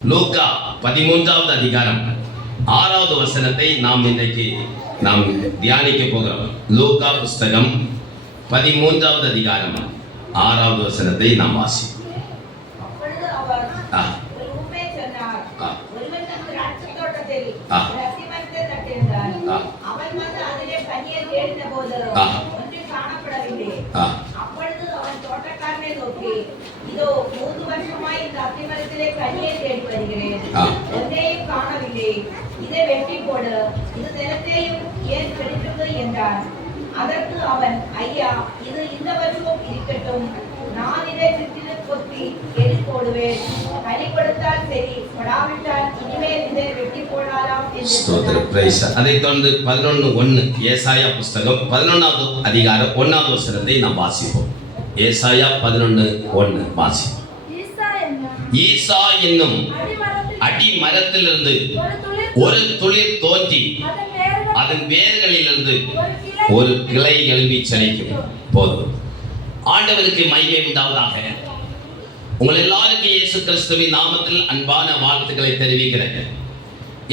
லூக்கா 13வது அதிகாரம் 6வது வசனத்தை நாம் இன்றைக்கு தியானிக்க போகிறோம். லூக்கா புஸ்தகம் 13வது அதிகாரம் 6வது வசனத்தை நாம் வாசிப்போம். இதோ 3 வருஷமாய் இந்த அத்திமரத்திலே கனியை தேடி வருகிறேன், ஒன்றையும் காணவில்லை. இதை வெட்டி போடு, இது நிலத்தையும் ஏன் கெடுக்கிறது என்றார். அதற்கு அவன், ஐயா, இது இந்த வருஷம் இருக்கட்டும், நான் இதை சுற்றிலும் கொத்தி எரி போடுவேன். கனி கொடுத்தால் சரி, கொடாவிட்டால் இனிமேல் இதை வெட்டி போடலாம் என்று. அதை தொடர்ந்து 11:1 ஏசாயா புஸ்தகம் 11வது அதிகாரம் 1வது வசனத்தை நாம் வாசிப்போம். ஏசாயா 11:1 வாசிப்போம். ஈசா என்னும் அடி மரத்திலிருந்து ஒரு துளிர் தோன்றி அதன் வேர்களிலிருந்து ஒரு கிளை எழுப்பி செழிக்கும். போதும். ஆண்டவருக்கு மகிமை உண்டாவதாக. உங்கள் எல்லாருக்கும் இயேசு கிறிஸ்துவின் நாமத்தில் அன்பான வாழ்த்துக்களை தெரிவிக்கிறேன்.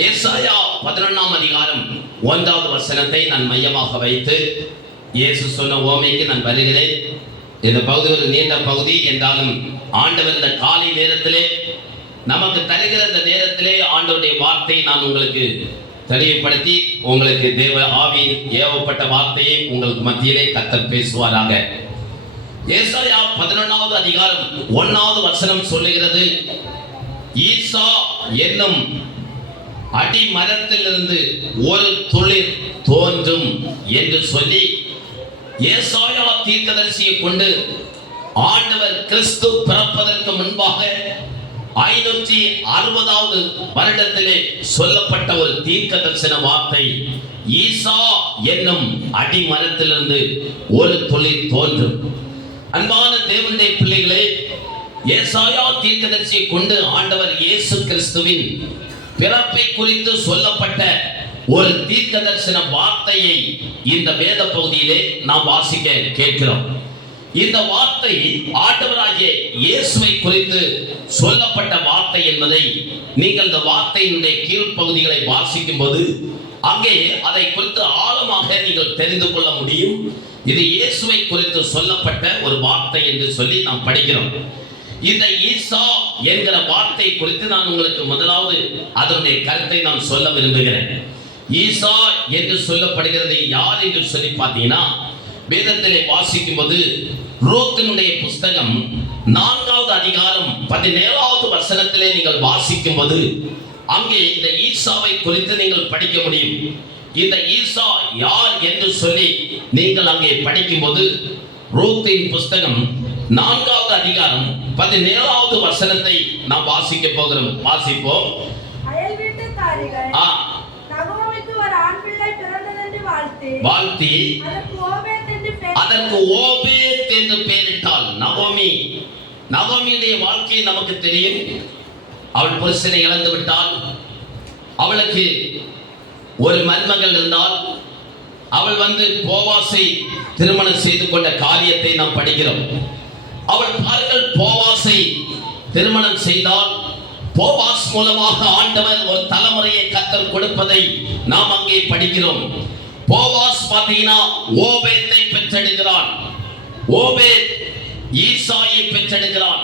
ஏசாயா 11ஆம் அதிகாரம் 1வது வசனத்தை நான் மையமாக வைத்து இயேசு சொன்ன ஓமைக்கு நான் வருகிறேன். இந்த பகுதி ஒரு நீண்ட பகுதி என்றாலும் ஆண்டவர் இந்த காலை நேரத்திலே நமக்கு தருகிற இந்த நேரத்திலே ஆண்டவருடைய வார்த்தையை நான் உங்களுக்கு தெளிவுபடுத்தி உங்களுக்கு தேவ ஆவியின் ஏவப்பட்ட வார்த்தையை உங்களுக்கு மத்தியிலே கர்த்தர் பேசுவாராக. ஏசாயா 11வது அதிகாரம் 1வது வசனம் சொல்லுகிறது, ஈசா என்னும் அடி மரத்திலிருந்து ஒரு துளிர் தோன்றும் என்று சொல்லி ஏசாயா தீர்க்கதரிசியை கொண்டு ஆண்டவர் கிறிஸ்து பிறப்பதற்கு முன்பாக 560வது வருடத்திலே சொல்லப்பட்ட ஒரு தீர்க்க தரிசன வார்த்தை, ஈசா என்னும் அடி மரத்திலிருந்து ஒரு துளிர் தோன்றும். அன்பான தேவனுடைய பிள்ளைகளே, ஏசாயா தீர்க்கதரிசியை கொண்டு ஆண்டவர் இயேசு கிறிஸ்துவின் பிறப்பை குறித்து சொல்லப்பட்ட ஒரு தீர்க்க தரிசன வார்த்தையை இந்த வேத பகுதியிலே நாம் வாசிக்க கேட்கிறோம். இந்த வார்த்தை ஆண்டவராகிய இயேசுவை குறித்து சொல்லப்பட்ட வார்த்தை என்பதை நீங்கள் இந்த வார்த்தையினுடைய கீழ்ப்பகுதிகளை வாசிக்கும் போது அங்கே அதை குறித்து ஆழமாக நீங்கள் தெரிந்து கொள்ள முடியும். இது இயேசுவை குறித்து சொல்லப்பட்ட ஒரு வார்த்தை என்று சொல்லி நாம் படிக்கிறோம். இந்த ஈசா என்கிற வார்த்தை குறித்து நான் உங்களுக்கு முதலாவது அதனுடைய கருத்தை நான் சொல்ல விரும்புகிறேன். ஈசா என்று சொல்லப்படுகிறது யார் என்று சொல்லி பார்த்தீங்கன்னா, வேதத்திலே வாசிக்கும் போது ரூத்தினுடைய புஸ்தகம் 4வது அதிகாரம் 17வது வசனத்திலே நீங்கள் வாசிக்கும் போது அங்கே இந்த ஈசாவை குறித்து நீங்கள் படிக்க முடியும். இந்த ஈசா யார் என்று சொல்லி நீங்கள் அங்கே படிக்கும் போது ரூத்தின் புஸ்தகம் 4வது அதிகாரம் 17வது வசனத்தை நாம் வாசிக்க போகிறோம். வாசிப்போம். வாழ்த்தி அதற்கு ஓபேத் என்று பெயரிட்டாள். நகோமியுடைய வாழ்க்கையை நமக்கு தெரியும். அவள் புருஷனை இழந்து விட்டாள். அவளுக்கு ஒரு மருமகள் இருந்தால் அவள் போவாசை திருமணம் செய்து கொண்ட காரியத்தை நாம் படிக்கிறோம். அவள் பாருங்கள், போவாசை திருமணம் செய்தால் போவாஸ் மூலமாக ஆண்டவர் ஒரு தலைமுறையை கர்த்தர் கொடுப்பதை நாம் அங்கே படிக்கிறோம். போவாஸ் பார்த்தீங்கன்னா ஓபேத்தை பெற்றெடுக்கிறான். ஓபேத் ஈசாயை பெற்றெடுக்கிறான்.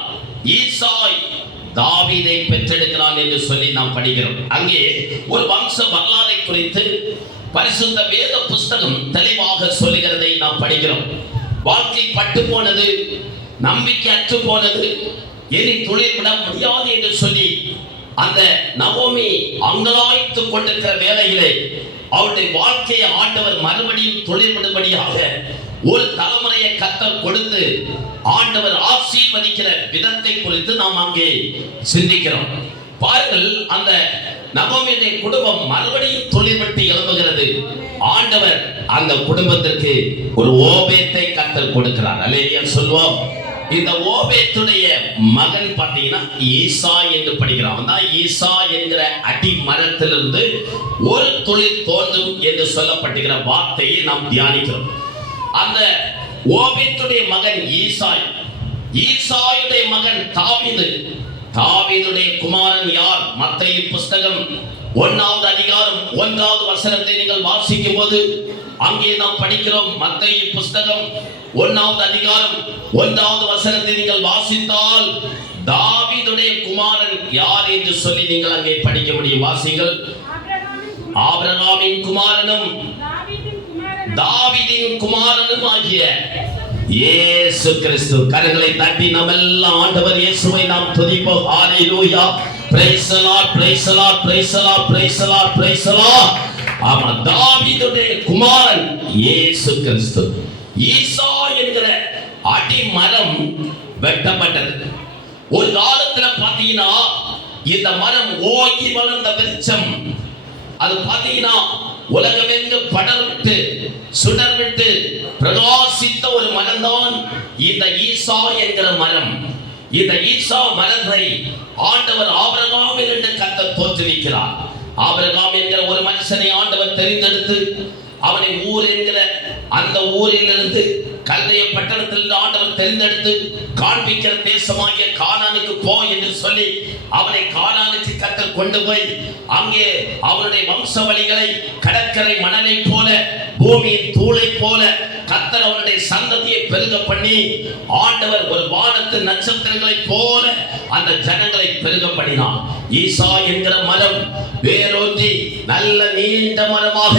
ஈசாய் தாவீதை பெற்றெடுக்கிறான் என்று சொல்லி நாம் படிக்கிறோம். அங்கே ஒரு வம்ச வரலாறை குறித்து பரிசுத்த வேத புஸ்தகம் தெளிவாக சொல்லுகிறதை நாம் படிக்கிறோம். வாழ்க்கை பட்டு போனது, நம்பிக்கை அற்று போனது, இனி துளிர் விட முடியாது என்று சொல்லி அந்த நகோமி அங்கலாய்த்துக் கொண்டிருக்கிற வேளையிலே அவருடைய வாழ்க்கையை ஆண்டவர் மறுபடியும் துளிர் விடும்படியாக ஒரு தலைமுறையை கர்த்தர் கொடுத்து ஆண்டவர் ஆசீர்வதிக்கிற விதத்தை குறித்து நாம் அங்கே சிந்திக்கிறோம். பாருங்கள், அந்த நகோமியுடைய குடும்பம் மறுபடியும் துளிர் விட்டு எழும்புகிறது. ஆண்டவர் அந்த குடும்பத்திற்கு ஒரு ஓபேத்தை கர்த்தர் கொடுக்கிறார். அல்லேலூயா சொல்வோம். இந்த ஓபேத்துடைய மகன் பார்த்தீங்கன்னா ஈசா என்று படிக்கிறான். ஈசா என்கிற அடி மரத்திலிருந்து ஒரு துளிர் தோன்றும் என்று சொல்லப்பட்டுகிற வார்த்தையை நாம் தியானிக்கிறோம். அந்த ஓபேத்துடைய மகன் ஈசாய், ஈசாயுடைய மகன் தாவீது, தாவீதுடைய குமாரன் யார்? மத்தேயு புஸ்தகம் 1வது அதிகாரம் 1வது வசனத்தை நீங்கள் வாசிக்கும் போது அங்கே நாம் படிக்கிறோம். மத்தேயு புஸ்தகம் 1வது அதிகாரம் 1வது வசனத்தை நீங்கள் வாசித்தால் தாவீதுடைய குமாரன் யார் என்று சொல்லி நீங்கள் அங்கே படிக்க முடியும். வாசிங்கள். ஆபிரகாமின் குமாரனும் தாவீதின் குமாரனும் ஆகிய இயேசு கிறிஸ்து. கரங்களை தட்டி நாம் எல்லாம் ஆண்டவர் இயேசுவை நாம் துதிப்போம். ஹalleluya. praise the lord, praise the lord, praise the lord, praise the lord, praise the lord. ஆமா, தாவீதுடைய குமாரன் இயேசு கிறிஸ்து. ஈசா என்கிற அடிமரம் வெட்டப்பட்டது. ஒரு காலத்துல பாத்தீங்கன்னா இந்த மரம் ஓங்கி வளர்ந்த விருட்சம். அது பாத்தீங்கன்னா உலகமெங்கும் படர்விட்டு சுடர்விட்டு பிரகாசித்த ஒரு மரம்தான் இந்த ஈசா என்கிற மரம். இந்த ஈசா மரத்தை ஆண்டவர் ஆபிரகாமில் என்று கர்த்தர் தோற்றுவிக்கிறார். ஆபிரகாம் என்கிற ஒரு மனுஷனை ஆண்டவர் தெரிந்தெடுத்து அவனை ஊர் என்கிற அந்த ஊரிலிருந்து கல்தைய பட்டணத்தில் ஆண்டவர் தெரிந்தெடுத்து காண்பிக்கிற தேசமாகிய கானானுக்கு போ என்று சொல்லி அவனை கானானுக்கு கர்த்தர் கொண்டு போய் அங்கே அவனுடைய வம்சவழிகளை கடற்கரை மணலை போல பூமியின் தூளை போல கர்த்தர் அவனுடைய சந்ததியை பெருக பண்ணி ஆண்டவர் ஒரு வானத்து நட்சத்திரங்களை போல அந்த ஜனங்களை பெருக பண்ணினான். ஈசா என்கிற மரம் வேரோன்றி நல்ல நீண்ட மரமாக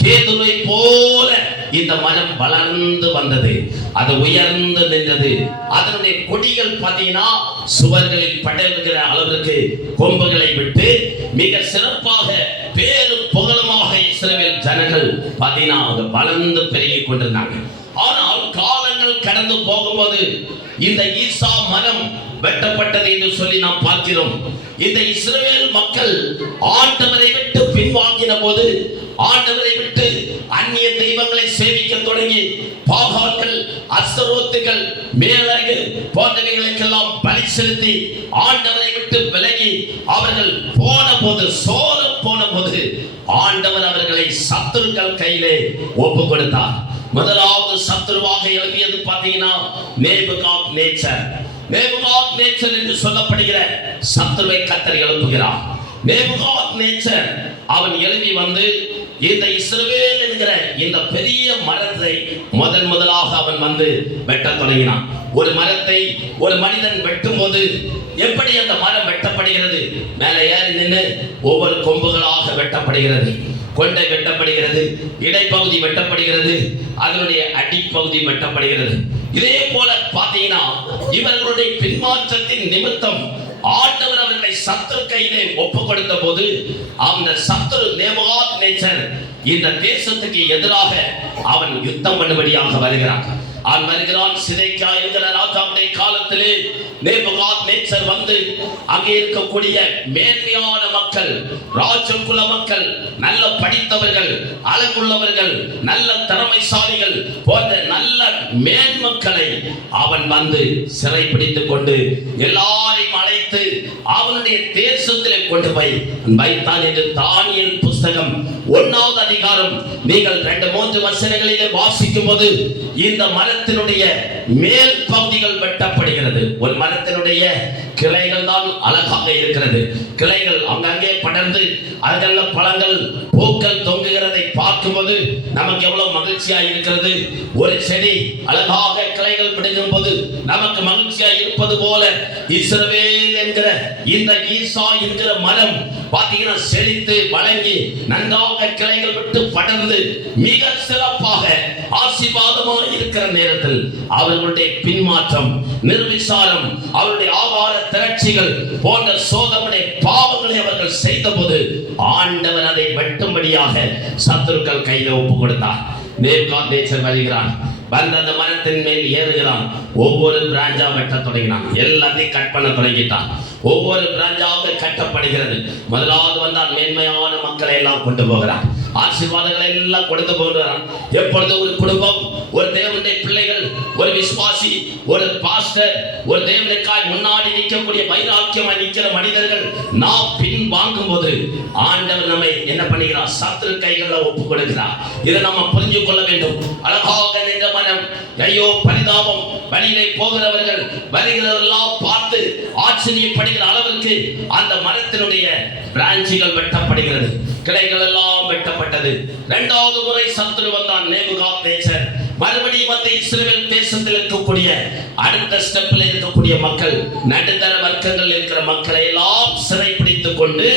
கேதுரை போல இந்த மரம் வளர்ந்து வந்தது. அது உயர்ந்து நின்றது. அதனுடைய கொடிகள் பார்த்தீங்கன்னா சுவர்களில் படர்கிற அளவிற்கு கொம்புகளை விட்டு மிக சிறப்பாக பேரும் புகழுமாக இஸ்ரவேல் ஜனங்கள் பார்த்தீங்கன்னா அவங்க வளர்ந்து பெருகி கொண்டிருந்தாங்க. ஆனால் காலங்கள் கடந்து போகும்போது இந்த ஈசா மரம் வெட்டப்பட்டது என்று சொல்லி நாம் பார்க்கிறோம். இந்த இஸ்ரவேல் மக்கள் ஆண்டவரை விட்டு பின்வாங்கின போது, ஆண்டவரை விட்டு அந்நிய தெய்வங்களை சேவிக்க தொடங்கி பாகால்கள், அஸ்தரோத்துகள், மேலகு போன்றவைகளுக்கெல்லாம் பலி செலுத்தி ஆண்டவரை விட்டு விலகி அவர்கள் போன போது, சோரம் போன போது ஆண்டவர் அவர்களை சத்துருக்கள் கையிலே ஒப்பு கொடுத்தார். முதலாவது சத்துருவாக எழுதியது பார்த்தீங்கன்னா நேபுகாத்நேச்சர். நேபுகாத்நேச்சர் என்று சொல்லப்படுகிற சத்துருவை கர்த்தர் எழுப்புகிறார். நேபுகாத்நேச்சர் அவன் எழுதி வந்து இந்த இஸ்ரவேல் என்கிற இந்த பெரிய மரத்தை முதலாக அவன் வந்து வெட்டத் தொடங்கினான். ஒரு மரத்தை ஒரு மனிதன் வெட்டும் போது எப்படி அந்த மரம் வெட்டப்படுகிறது? மேலே ஏறி நின்று ஒவ்வொரு கொம்புகளாக வெட்டப்படுகிறது. கொண்டை வெட்டப்படுகிறது, இடைப்பகுதி வெட்டப்படுகிறது, அதனுடைய அடிப்பகுதி வெட்டப்படுகிறது. இதே போல பார்த்தீங்கன்னா இவர்களுடைய பின்மாற்றத்தின் நிமித்தம் ஆண்டவர் அவர்களை சத்துரு கையிலே ஒப்பு கொடுத்த போது அந்த சத்துரு நேபுகாத்நேச்சர் இந்த தேசத்துக்கு எதிராக அவன் யுத்தம் பண்ணும்படியாக வருகிறான். அவன் வருகிறான். சிதேக்கியா என்கிற ராஜாவுடைய காலத்திலே நேபுகாத்நேச்சர் வந்து அங்கே இருக்கக்கூடிய மேன்மையான மக்கள், ராஜகுல மக்கள், நல்ல படித்தவர்கள், அழகுள்ளவர்கள், நல்ல திறமைசாலிகள் போன்ற நல்ல மேன்மக்களை அவன் வந்து சிறை பிடித்துக் கொண்டு எல்லாரையும் அழைத்து அவனுடைய தேசத்திலே கொண்டு போய் வைத்தான் என்று தானியேல் புஸ்தகம் 1வது அதிகாரம் நீங்கள் 2-3 வசனங்களிலே வாசிக்கும் போது இந்த மரத்தினுடைய மேல் பகுதிகள் வெட்டப்படுகிறது. ஒரு மரத்தினுடைய கிளைகள் தான் அழகாக இருக்கிறது. கிளைகள் அங்கங்கே படர்ந்து அதற்கெல்ல பழங்கள் பூக்கள் தொங்குகிறதை பார்க்கும்போது நமக்கு எவ்வளவு மகிழ்ச்சியா இருக்கிறது. ஒரு செடி அழகாக கிளைகள் பிடிக்கும் போது நமக்கு மகிழ்ச்சியா இருப்பது போல இஸ்ரவேல் என்கிற இந்த ஈசா என்கிற மரம் பார்த்தீங்கன்னா செழித்து வழங்கி நன்றாக கிளைகள் விட்டு படர்ந்து மிக சிறப்பாக ஆசீர்வாதமாக இருக்கிற நேரத்தில் அவர்களுடைய பின்மாற்றம், நிர்விசாரம், அவருடைய ஆகார திரட்சிகள் போன்ற சோதனை பாவங்களை அவர்கள் செய்த போது ஆண்டவர் அதை வெட்டும்படியாக சத்துருக்கள் கையில ஒப்பு கொடுத்தார். நேபுகாத்நேச்சர் வருகிறான். வந்து அந்த மரத்தின் மேல் ஏறுகிறான். ஒவ்வொரு பிராஞ்சா வெட்ட தொடங்கினான். எல்லாத்தையும் கட் பண்ண தொடங்கிட்டான். ஒவ்வொரு பிராஞ்சாக கட்டப்படுகிறது. முதலாவது வந்தால் மேன்மையான மக்களை எல்லாம் கொண்டு போகிறான். ஆசீர்வாதங்களை எல்லாம் கொடுத்து போகிறான். எப்பொழுது ஒரு குடும்பம், ஒரு தேவனுடைய பிள்ளைகள், ஒரு விசுவாசி, ஒரு பாஸ்டர், ஒரு தேவனுக்காய் முன்னாடி நிற்கக்கூடிய வைராக்கியமாய் நிற்கிற மனிதர்கள் நாம் பின் வாங்கும் போது ஆண்டவர் நம்மை என்ன பண்ணுகிறார்? சத்துரு கைகளை ஒப்பு கொடுக்கிறார். இதை நம்ம புரிஞ்சு கொள்ள வேண்டும். அழகாக நின்ற மனம், ஐயோ பரிதாபம், வழியிலே போகிறவர்கள் வருகிறவர்களெல்லாம் பார்த்து ஆச்சரியப்படுகிற அளவிற்கு அந்த மரத்தினுடைய பிரான்ச்சுகள் வெட்டப்படுகிறது, கிளைகள் எல்லாம் வெட்டப்பட்டது. இரண்டாவது முறை சத்துரு வந்தான் நேபுகாத்நேச்சர். மறுபடியும் வந்து இஸ்ரவேல் தேசத்தில் இருக்கக்கூடிய அடுத்த ஸ்டெப்ல இருக்கக்கூடிய மக்கள், நடுத்தர வர்க்கங்கள் இருக்கிற மக்களை எல்லாம் சிறைப்பிடித்துக் கொண்டு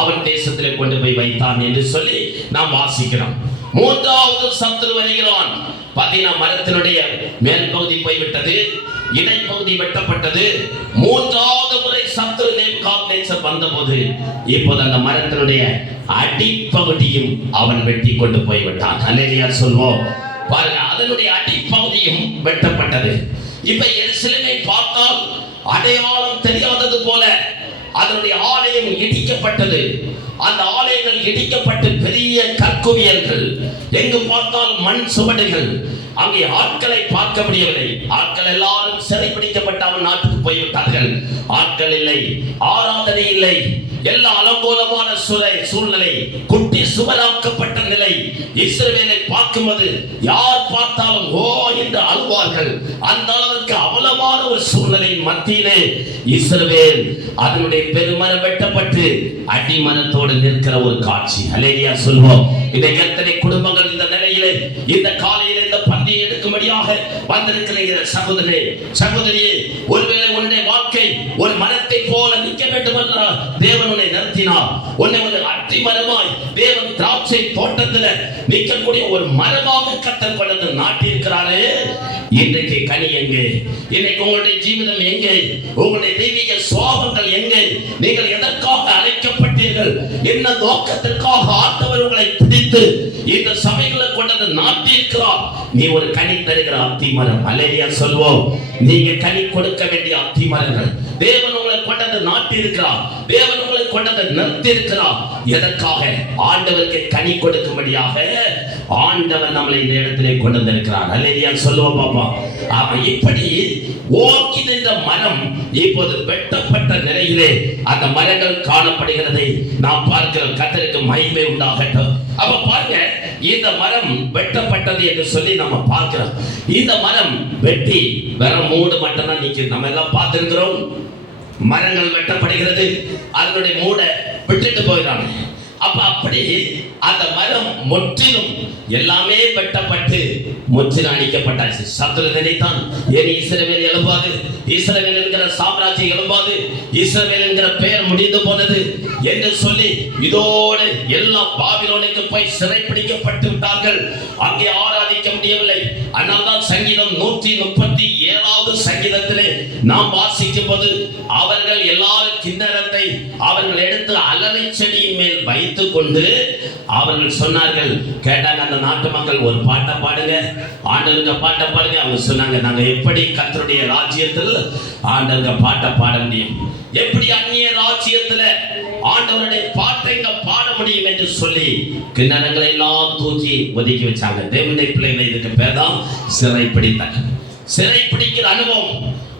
அவன் தேசத்திலே கொண்டு போய் வைத்தான் என்று சொல்லி நாம் வாசிக்கிறோம். மூன்றாவது சத்துரு வருகிறான். பாத்தீங்கன்னா மரத்தினுடைய மேல் பகுதி போய்விட்டது, இடைப்பகுதி வெட்டப்பட்டது. மூன்றாவது முறை சத்துரு நேபுகாத்நேச்சர் வந்தபோது இப்போது அந்த மரத்தினுடைய அடிப்பகுதியும் அவன் வெட்டி கொண்டு போய்விட்டான். அல்லேலூயா சொல்வோம். பாருங்க, அதனுடைய அடிப்பகுதியும் வெட்டப்பட்டது. இப்ப எருசலேமை பார்த்தால் அடையாளம் தெரியாதது போல அதனுடைய ஆலயம் இடிக்கப்பட்டது. அந்த ஆலயங்கள் இடிக்கப்பட்டு பெரிய கற்குவியல்கள், எங்கு பார்த்தால் மண் சுவடுகள். அங்கே ஆட்களை பார்க்க முடியவில்லை. ஆட்கள் எல்லாரும் சிறைப்பிடிக்கப்பட்ட அவன் நாட்டுக்கு போய்விட்டார்கள். ஆட்கள் இல்லை, ஆராதனை இல்லை, எல்லா அலங்கோலமான சூழ்நிலை, குட்டி சுவராக்கப்பட்ட நிலை. இஸ்ரவேலை பார்க்கும்போது யார் பார்த்தாலும் ஓ என்று அழுவார்கள். அந்த அளவிற்கு அவலமான ஒரு சூழ்நிலையின் மத்தியிலே இஸ்ரவேல் அதனுடைய பெருமரம் வெட்டப்பட்டு அடிமரத்தோடு நிற்கிற ஒரு காட்சி. அல்லேலூயா சொல்வோம். இன்றைக்கு எத்தனை குடும்பங்கள் இந்த நிலையிலே இந்த காலையில் இந்த பந்தியை எடுக்கும்படியாக வந்திருக்கிற சகோதரே சகோதரியே, ஒருவேளை உன்னுடைய வாழ்க்கை ஒரு மரத்தை போல நிற்க வேண்டும் என்றால் தேவன் உன்னை நிறுத்தினார். உன்னை ஒரு அத்தி மரமாய் தேவன் திராட்சை தோட்டத்தில் நிற்கக்கூடிய ஒரு மரமாக கர்த்தர் கொண்டு நாட்டியிருக்கிறாரே. இன்றைக்கு கனி எங்கே? இன்றைக்கு உங்களுடைய ஜீவிதம் எங்கே? உங்களுடைய தெய்வீக சுவாபங்கள் எங்கே? நீங்கள் எதற்காக அழைக்கப்பட்டீர்கள்? என்ன நோக்கத்திற்காக ஆண்டவர் உங்களை பிடித்து இந்த சபைகளை கொண்டது நாட்டியிருக்கிறார்? நீ ஒரு கனி தருகிற அத்தி மரம். அல்லேலூயா சொல்வோம். நீங்க கனி கொடுக்க வேண்டிய அத்தி மரங்கள். தேவன் உங்களை கொண்டது நாட்டியிருக்கிறார். தேவன் உங்களை கொண்டது நிறுத்தியிருக்கிறார். எதற்காக? ஆண்டவருக்கு கனி கொடுக்கும்படியாக ஆண்டவர் நம்மளை இந்த இடத்திலே கொண்டு வந்திருக்கிறார். அல்லேலூயா சொல்லுவோம் பாப்பா. இப்படி ஓங்கி நின்ற மரம் இப்போது வெட்டப்பட்ட நிலையிலே அந்த மரங்கள் காணப்படுகிறதை நாம் பார்க்கிறோம். கர்த்தருக்கு மகிமை உண்டாகட்டும். அப்ப பாருங்க, இந்த மரம் வெட்டப்பட்டது என்று சொல்லி நம்ம பார்க்கிறோம். இந்த மரம் வெட்டி வெறும் மூடு மட்டும்தான் நிற்குது. நம்ம எல்லாம் பார்த்திருக்கிறோம். மரங்கள் வெட்டப்படுகிறது, அதனுடைய மூட விட்டுட்டு போயிடாங்க. அப்ப அப்படி அந்த மரம் முற்றிலும் எல்லாமே வெட்டப்பட்டு முற்றிலும் அழிக்கப்பட்டாச்சு. சத்துரு நினைத்தான், ஏன் இஸ்ரவேல் எழும்பாது, இஸ்ரவேல் என்கிற சாம்ராஜ்யம் எழும்பாது, இஸ்ரவேல் என்கிற பெயர் முடிந்து போனது என்று சொல்லி இதோடு எல்லாம் பாபிலோனுக்கு போய் சிறைப்பிடிக்கப்பட்டு விட்டார்கள். அங்கே ஆராதிக்க முடியவில்லை. அதனால்தான் சங்கீதம் 137வது சங்கீதத்திலே நாம் வாசிக்கும் போது அவர்கள் எல்லாரும் கிண்ணறத்தை அவர்கள் எடுத்து அலறி செடியின் மேல் வைத்துக் கொண்டு அவர்கள் சொன்னார்கள். கேட்டாங்க அந்த நாட்டு மக்கள், ஒரு பாட்டை பாடுங்க, ஆண்டவருக்கு பாட்டை பாடுங்க. அவங்க சொன்னாங்க, நாங்க எப்படி கர்த்தருடைய ராஜ்யத்தில் ஆண்டவருக்கு பாட்டை பாட முடியும்? எப்படி அந்நிய ராஜ்யத்துல ஆண்டவருடைய பாட்டை இங்க பாட முடியும் என்று சொல்லி கிண்ணறங்களை எல்லாம் தூக்கி ஒதுக்கி வச்சாங்க. தேவனுடைய பிள்ளைகளை இதுக்கு பேர் தான் சிறைப்பிடித்தாங்க. சிறைப்பிடிக்கிற அனுபவம்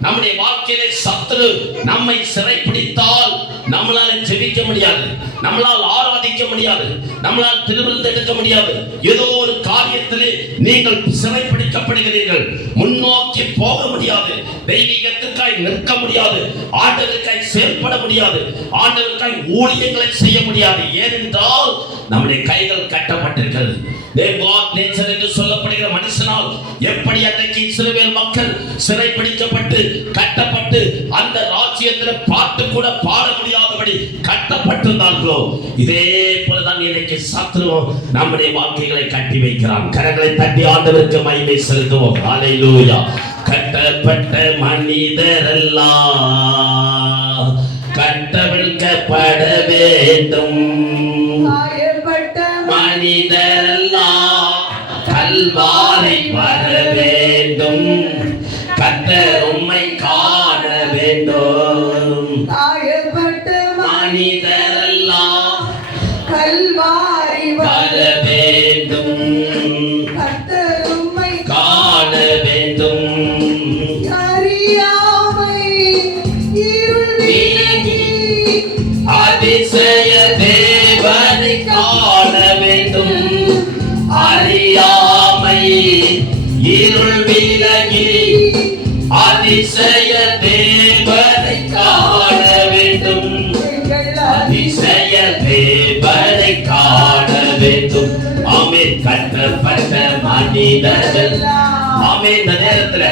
நம்முடைய வாழ்க்கையிலே சத்துரு நம்மை சிறைப்பிடித்தால் நம்மளால ஜெபிக்க முடியாது, நம்மளால் ஆராதிக்க முடியாது, நம்மளால் திருவிருந்து எடுக்க முடியாது. ஏதோ ஒரு காரியத்திலே நீங்கள் சிறைப்பிடிக்கப்படுகிறீர்கள். முன்னோக்கி போக முடியாது, தெய்வீகத்துக்காய் நிற்க முடியாது, ஆண்டவருக்காய் செயல்பட முடியாது, ஆண்டவருக்காய் ஊழியங்களை செய்ய முடியாது. ஏனென்றால் நம்முடைய கைகள் கட்டப்பட்டிருக்கிறது. நேபுகாத்நேச்சர் என்று சொல்லப்படுகிற மனுஷனால் எப்படி அன்றைக்கு இஸ்ரவேல் மக்கள் சிறைப்பிடிக்கப்பட்டு கட்டப்பட்டு அந்த ராஜ்யத்தில் பாட்டு கூட பாட முடியாதபடி கட்டப்பட்டிருந்தார்களோ, இதே போலதான் இன்னைக்கு சத்துரு நம்முடைய வாழ்க்கைகளை கட்டி வைக்கிறான். கரங்களை தட்டி ஆண்டவருக்கு மகிமை செலுத்துவோம். ஹல்லேலூயா. கட்டப்பட்ட மனிதரெல்லாம் கட்டவிழ்க்கப்பட வேண்டும். மனிதரெல்லாம் கல்வாரி வர வேண்டும். கர்த்தர் உம்மை காண வேண்டும். மனிதரெல்லாம் கல்வாரி வர வேண்டும். கர்த்தர் உம்மை காண வேண்டும். அதிசய தேவனை காண வேண்டும். அறியாமை இருள் விலகி அதிசய தேவனை காண அதிசய தேவனை காண வேண்டும். ஆமென். கட்டப்பட்ட மனிதர்கள். ஆமென். இந்த நேரத்துல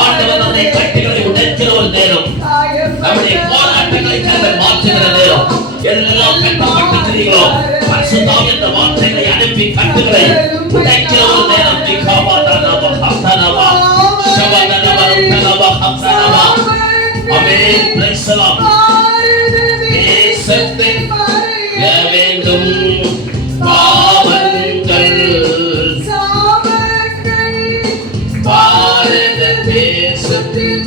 ஆண்டவர் நம்முடைய கட்டுகளை உடைக்கிற ஒரு நேரம், நம்முடைய போராட்டங்களை கர்த்தர் மாற்றுகிற நேரம். எல்லாம் கட்டப்பட்டிருக்கிறீர்களோ பரிசுத்தாவி இந்த வார்த்தைகளை அனுப்பி கட்டுகளை உடைக்கிற ஒரு நேரம். ஆமென். Praise the lord. தேசத்தை வேண்டும் பாவங்கள் பாரத தேசத்தில்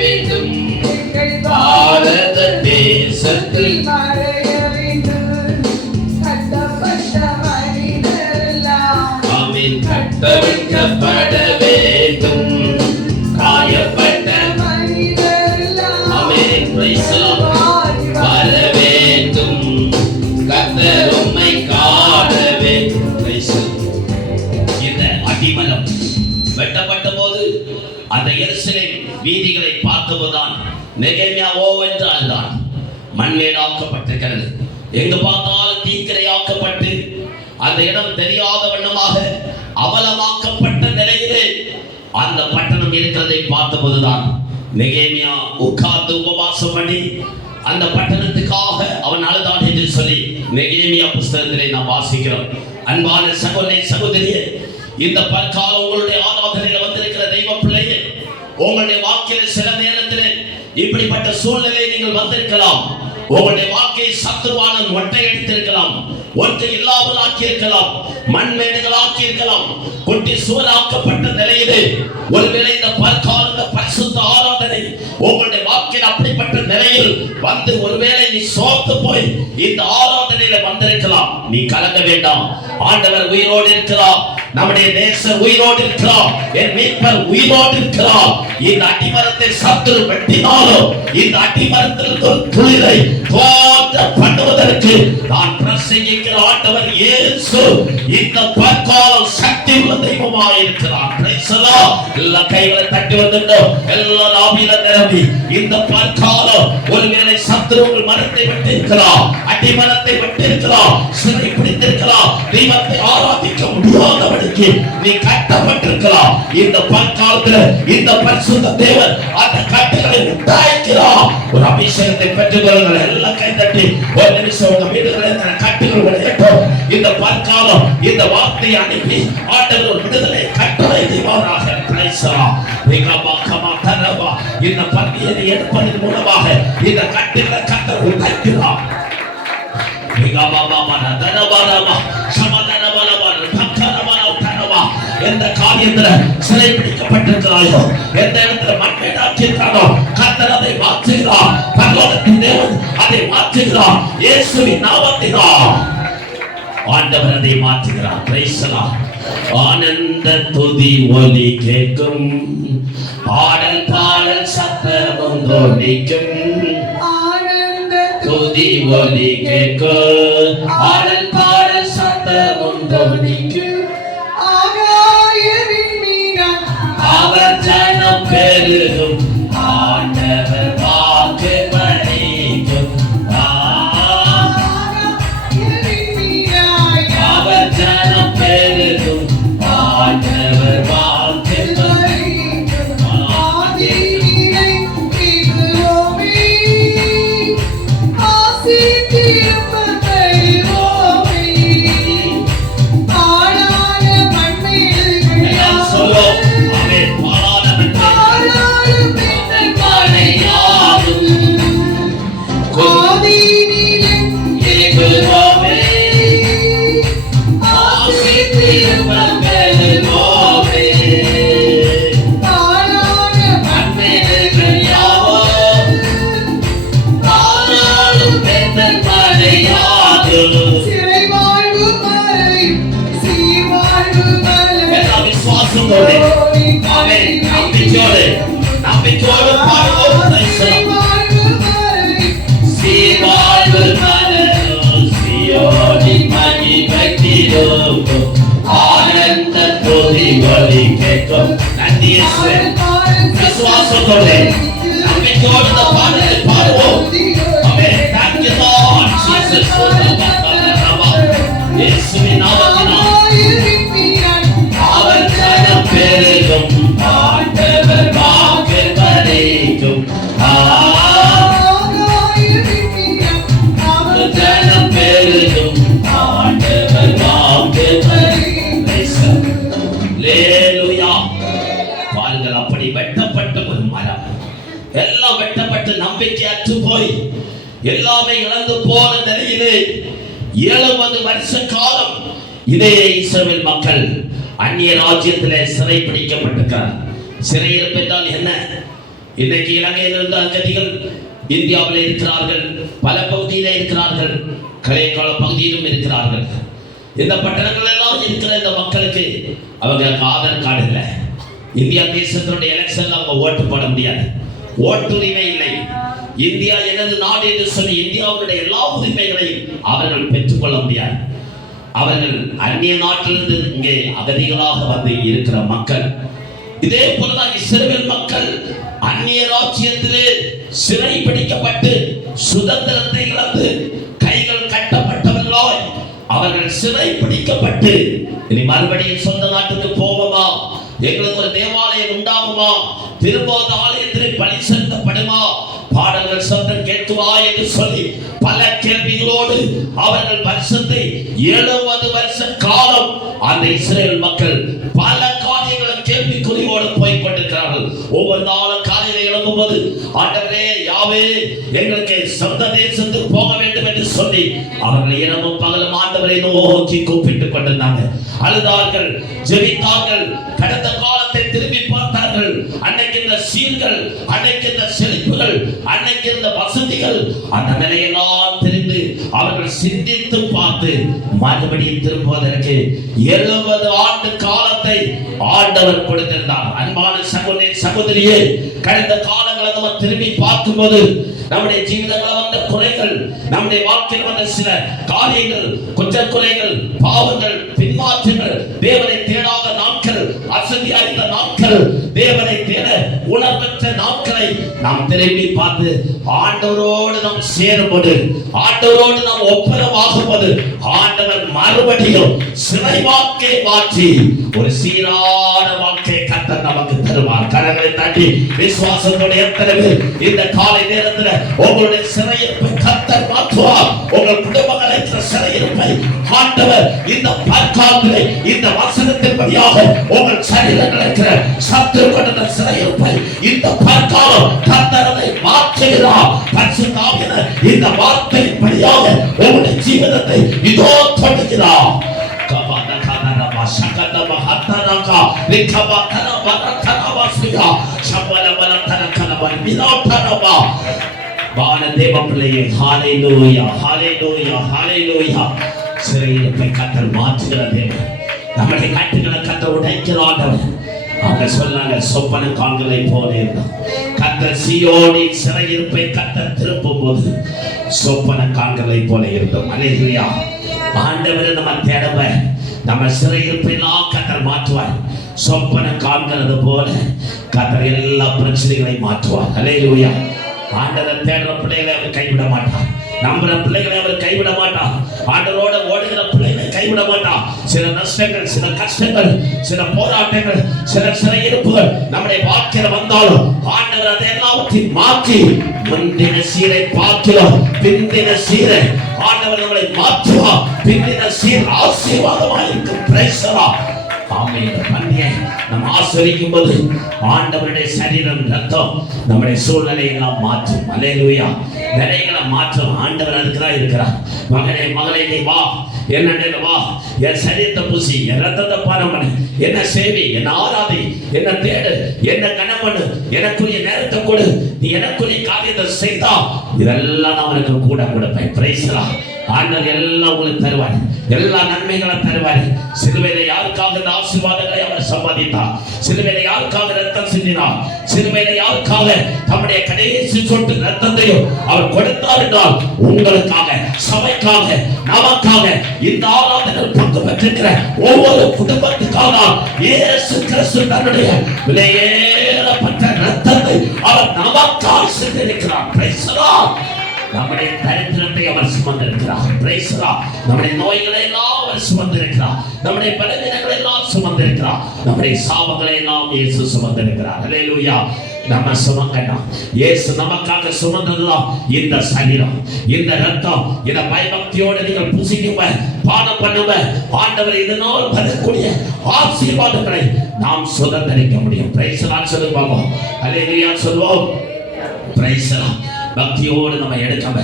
வேண்டும். பாரத தேசத்தில் ஆமென். கட்டவிழ்க்கப்பட வேண்டும். காயப்பட்ட ஆமென். Praise the Lord. வர வேண்டும். கர்த்தர் உம்மை காண வேண்டும். Price the Lord. இந்த அடிமரம் வெட்டப்பட்ட போது அந்த எருசலேம் வீதிகளை பார்த்தபோதுதான் நெகேமியா ஓவென்று அழுதான். மண்மேடாக்கப்பட்டிருக்கிறது. எங்கு பார்த்தாலும் தீக்கிரையாக்கப்பட்டு அந்த இடம் தெரியாத வண்ணமாக அவலமாக்கப்பட்ட நிலையிலே அந்த பட்டணம் இருக்கிறதை பார்த்தபோதுதான் நெகேமியா உட்கார்ந்து உபவாசம் பண்ணி அந்த பட்டணத்துக்காக அவன் அழுதான் என்று சொல்லி நெகேமியா புஸ்தகத்திலே நாம் வாசிக்கிறோம். அன்பான சகோதரனே சகோதரியே, இந்த பற்காலம் உங்களுடைய ஆராதனையில் வந்திருக்கிற தெய்வ பிள்ளையே, உங்களுடைய வாழ்க்கையில் சில நேரத்தில் இப்படிப்பட்ட சூழ்நிலை நீங்கள் வந்திருக்கலாம். உங்களுடைய வாழ்க்கையை சத்துருவானன் ஒட்டை அடித்திருக்கலாம், ஒன்றை இல்லாமல் ஆக்கியிருக்கலாம், மண்மேடுகள் ஆக்கியிருக்கலாம், கொட்டி சூழலாக்கப்பட்ட நிலையிலே ஒருவேளை இந்த பற்கால பரிசுத்த ஆராதனை உங்களுடைய வாழ்க்கையில் அப்படிப்பட்ட நிலையில் வந்து ஒருவேளை நீ சோர்ந்து போய் இந்த ஆராதனையில வந்திருக்கலாம். நீ கலங்க வேண்டாம். ஆண்டவர் உயிரோடு இருக்கிறார். நம்முடைய நேசர் உயிரோடு இருக்கிறார். என் மீட்பர் உயிரோடு இருக்கிறார். இந்த அடிமரத்தை சத்துரு வெட்டினாலும் இந்த அடிமரத்திலிருந்து ஒரு துளிரை தோன்ற பண்ணுவதற்கு நான் பிரசங்கிக்கிற ஆண்டவர் இயேசு இந்த பற்காலம் சக்தி உள்ள தெய்வமாக இருக்கிறார். Price the Lord. எல்லா கைகளை தட்டி வந்துட்டோம். எல்லா ஆவியில நிரம்பி இந்த பற்காலம் ஒருவேளை சத்துரு உங்கள் மரத்தை வெட்டியிருக்கிறார், அடிமரத்தை வெட்டியிருக்கிறார், சிறை பிடித்திருக்கிறார், தெய்வத்தை ஆராதிக்க முடியாதவனுக்கு நீ கட்டப்பட்டிருக்கலாம். இந்த பற்காலத்தில் இந்த பரிசுத்த தேவன் அந்த கட்டுகளை உண்டாக்கிறார். ஒரு அபிஷேகத்தை பெற்றுக் கொள்ளுங்கள். எல்லாம் கை தட்டி ஒரு நிமிஷம் உங்க வீடுகளில் கட்டுகள் உடையட்டும். இந்த பற்காலம் இந்த வார்த்தையை அனுப்பி ஆண்டவர் ஒரு விடுதலை கட்டளை செய்வாராக. Price the Lord. இந்த பந்தியை எடுப்பதன் மூலமாக இந்த கட்டுகளை கர்த்தர் உடைக்கிறார். எந்த காரியத்தில் சிறை பிடிக்கப்பட்டிருக்கிறாயோ, எந்த இடத்துல மண்மேடாக்கியிருக்கானோ கர்த்தர் அதை மாற்றுகிறார். பரலோகத்தின் தேவன் அதை மாற்றுகிறார். இயேசுவின் நாமத்தினால் ஆண்டவர் அதை மாற்றுகிறார். Price the Lord. ஆனந்த துதி ஒலி கேட்கும், பாடல் பாடல் சத்தமும் தொனிக்கும். ஆனந்த துதி ஒலி கேட்கும், பாடல் பாடல் சத்தமும் தொனிக்கும். ஆகாயவின் மீனான் அவர் ஜனம் பெருகும், ஆண்டவர் வாக்கு பணிக்கும். ஆகாயவின் மீனான் அவர் ஜனம் பெருகும், ஆண்டவர் வாக்கு பணிக்கும். ஆதியிலே இகுரோமே ஆசித்தியப்பதைரோமே ஆளான மண்மேடுகள் யாவும் ஆமென் ஆளான மண்மேடுகள் யாவும் ஆதியிலே இகுரோமே ஆசித்தியப்பதைரோமே ஆளான மண்மேடுகள் யாவும் ஆளாலும் பெண்கள் மழையாகும். சிறை வாழ்வு மலை சீர்வாழ்வு மலை எல்லாம் விசுவாசத்தோடு ஆமென் நம்பிக்கையோடு பாடுவோம். சீர்வாழ்வு மலை சீர்வாழ்வு மலை சீயோனின் மகிமைக்கிலும் ஆனந்த துதி ஒலி கேட்கும். நன்றி இயேசுவே. விசுவாசத்தோடு நம்பிக்கையோடு இந்த பாடலை பாடுவோம். ஆமென். Thank you Lord. இழந்து போன நிலையிலே 70 வருஷ காலம் இதே இஸ்ரவேல் மக்கள் அந்நிய ராஜ்யத்திலே சிறை பிடிக்கப்பட்டிருக்கிறார். சிறையிருப்பு என்றால் என்ன? இன்னைக்கு இலங்கையில் இருந்த அகதிகள் இந்தியாவில் இருக்கிறார்கள், பல பகுதியிலே இருக்கிறார்கள், கலைக்கால பகுதியிலும் இருக்கிறார்கள். இந்த பட்டணங்கள் எல்லாம் இருக்கிற இந்த மக்களுக்கு அவங்க ஆதார் கார்டு இல்லை. இந்தியா தேசத்தினுடைய எலெக்ஷன்ல அவங்க ஓட்டு போட முடியாது, ஓட்டுரிமை இல்லை. இந்தியா எனது நாடு என்று சொல்லி இந்தியாவுடைய எல்லா உரிமைகளையும் அவர்கள் பெற்றுக்கொள்ள முடியாது. அவர்கள் அந்நிய நாட்டிலிருந்து இங்கே அகதிகளாக வந்து இருக்கிற மக்கள். இதே போலதான் இஸ்ரவேல் மக்கள் அந்நிய ராஜ்யத்திலே சிறை பிடிக்கப்பட்டு சுதந்திரத்தை இழந்து கைகள் கட்டப்பட்டவர்களாய் அவர்கள் சிறை பிடிக்கப்பட்டு இனி மறுபடியும் சொந்த நாட்டுக்கு போவோமா, எங்களுக்கு ஒரு தேவாலயம் உண்டாகுமா, திரும்ப ஆலயத்திலே பலி செலுத்தப்படுமா, பாடல்கள் சத்தம் கேட்குமா என்று சொல்லி பல கேள்விகளோடு அவர்கள் வருஷத்தை 70 வருஷ காலம் அந்த இஸ்ரேல் மக்கள் பல காரியங்களை கேள்விக்குறியோடு போய் கொண்டிருக்கிறார்கள். ஒவ்வொரு நாளும் காலையில் எழும்பும்போது ஆண்டவரே யாவே எங்களுக்கு சொந்த தேசத்துக்கு போக வேண்டும் என்று சொல்லி அவர்கள் இரவும் பகலும் ஆண்டவரை நோக்கி கூப்பிட்டுக் கொண்டிருந்தாங்க. அழுதார்கள், ஜெபித்தார்கள், கடந்த காலத்தை திரும்பி பார்த்தார்கள். அன்னைக்கு இந்த சீர்கள், அன்னைக்கு இந்த செழிப்புகள், அன்னைக்கு இருந்த வசதிகள், அந்த நிலையெல்லாம் தெரிந்து அவர்கள் சிந்தித்து பார்த்து மறுபடியும் திரும்புவதற்கு 70 ஆண்டு காலத்தை ஆண்டவர் கொடுத்திருந்தார். அன்பான சகோதரி சகோதரியே, கடந்த காலங்களை நம்ம திரும்பி பார்க்கும்போது நம்முடைய ஜீவிதங்கள் வந்த குறைகள், நம்முடைய வாழ்க்கையில் வந்த சில காரியங்கள், குற்றக்குறைகள், பாவங்கள், பின்மாற்றங்கள், தேவனை தேடாத நாட்கள், அசதி அறிந்த நாட்கள், தேவனை தேட உணர்வற்ற நாட்களை நாம் திரும்பி பார்த்து ஆண்டவரோடு நாம் சேரும்போது, ஆண்டவரோடு நாம் ஒப்புரவாகும்போது ஆண்டவர் மறுபடியும் சிறை வாழ்க்கை மாற்றி ஒரு சீரான வாழ்க்கை கர்த்தர் நமக்கு தருவார். கரங்களை தட்டி விசுவாசத்தோடு எத்தனை பேர் இந்த காலை நேரத்தில் உங்களுடைய சிறையிருப்பை கர்த்தர் மாற்றுவார். உங்கள் குடும்பங்களை சிறையிருப்பை ஆண்டவர் இந்த பற்காலத்திலே இந்த வசனத்தின் வழியாக உங்கள் சரீரங்கள் இருக்கிற சத்துரு கொண்ட சிறையிருப்பை இந்த பற்காலம் கர்த்தரை மாற்றுகிறார். பரிசுத்த ஆவியானவர் இந்த வார்த்தையின் வழியாக உங்களுடைய ஜீவிதத்தை இதோ தொடுகிறார். தேவ பிள்ளையே, ஹல்லேலூயா, ஹல்லேலூயா, ஹல்லேலூயா. சிறையிருப்பை கர்த்தர் மாற்றுகிற தேவன். நம்முடைய கட்டுகளை கர்த்தர் உடைக்கிற ஆண்டவர். அவங்க சொன்னாங்க, சொப்பன காண்களை போல இருந்தார். கர்த்தர் சீயோனின் சிறையிருப்பை கர்த்தர் திருப்பும் போது சொப்பன காண்களை போல இருந்தோம். ஹல்லேலூயா. ஆண்டவரை நம்ம தேடவ நம்ம சிறையிருப்பெல்லாம் கர்த்தர் மாற்றுவார். சொப்பன காண்கிறது போல கர்த்தர் எல்லா பிரச்சனைகளையும் மாற்றுவார். ஹல்லேலூயா. ஆண்டவர் தேடுற பிள்ளைகளை அவர் கைவிட மாட்டார். நம்புற பிள்ளைகளை அவர் கைவிட மாட்டார். ஆண்டவரோட ஓடுகிற பிள்ளைகளை கைவிட மாட்டார். சில நஷ்டங்கள், சில கஷ்டங்கள், சில போராட்டங்கள், சில சிறையிருப்புகள் நம்முடைய வாழ்க்கையில வந்தாலும் ஆண்டவர் அதை எல்லாவற்றையும் மாற்றி முந்தின சீரை பார்க்கிறோம், பிந்தின சீரை ஆண்டவர் நம்மளை மாற்றுவார். பிந்தின சீர் ஆசீர்வாதமாக இருக்கும். Price the Lord. நம்ம ஆசரிக்கும் போது ஆண்டவருடைய சரீரம் ரத்தம் நம்முடைய சூழ்நிலையை எல்லாம் மாற்றும். அல்லேலூயா. நிலைகளை மாற்றும். ஆண்டவர் அதுக்குதான் இருக்கிறார். மகனே மகளே, நீ வா, என்ன வா, என் சரீரத்தை பூசி, என் ரத்தத்தை பானம் பண்ணு, என்ன சேவி, என்ன ஆராதி, என்ன தேடு, என்ன கனம் பண்ணு, எனக்குரிய நேரத்தை கொடு, நீ எனக்குரிய காரியத்தை செய்தா இதெல்லாம் நான் உனக்கு கூட கொடுப்பேன். Price the Lord. ஆண்டவர் எல்லாம் உங்களுக்கு தருவார், எல்லா நன்மைகளும் தருவார். சிலுவையில யாருக்காக இந்த ஆசீர்வாதங்களை அவர் சம்பாதித்தார், சிலுவையில யாருக்காக ரத்தம் சிந்தினார், சிலுவையில யாருக்காக தம்முடைய கடைசி சொட்டு ரத்தத்தையும் அவர் கொடுத்தார் என்றால் உங்களுக்காக, சபைக்காக, நமக்காக, இந்த ஆராதனையில் பங்கு பெற்றிருக்கிற ஒவ்வொரு குடும்பத்துக்காக இயேசு கிறிஸ்து தன்னுடைய விலையேறப்பட்ட ரத்தத்தை அவர் நமக்காக சிந்திருக்கிறார். Price the Lord. நம்முடைய தரித்திரத்தை அவர் சுமந்திருக்கிறார். Price the Lord. நம்முடைய நோய்களை எல்லாம் அவர் சுமந்திருக்கிறார். நம்முடைய பலவீனங்களை எல்லாம் சுமந்திருக்கிறார். நம்முடைய சாபங்களை எல்லாம் இயேசு சுமந்திருக்கிறார். ஹல்லேலூயா. நம்ம சுமக்கணும். இயேசு நமக்காக சுமந்ததுதான் இந்த சரீரம், இந்த ரத்தம். இதை பயபக்தியோடு நீங்கள் புசிக்குவ, பானம் பண்ணுவ, ஆண்டவர் இதனால் வரக்கூடிய ஆசீர்வாதங்களை நாம் சுதந்திரிக்க முடியும். பிரைஸ் தி லார்ட் சொல்லுவோம். ஹல்லேலூயா சொல்லுவோம். Price the Lord. பக்தியோடு நம்ம எடுக்காம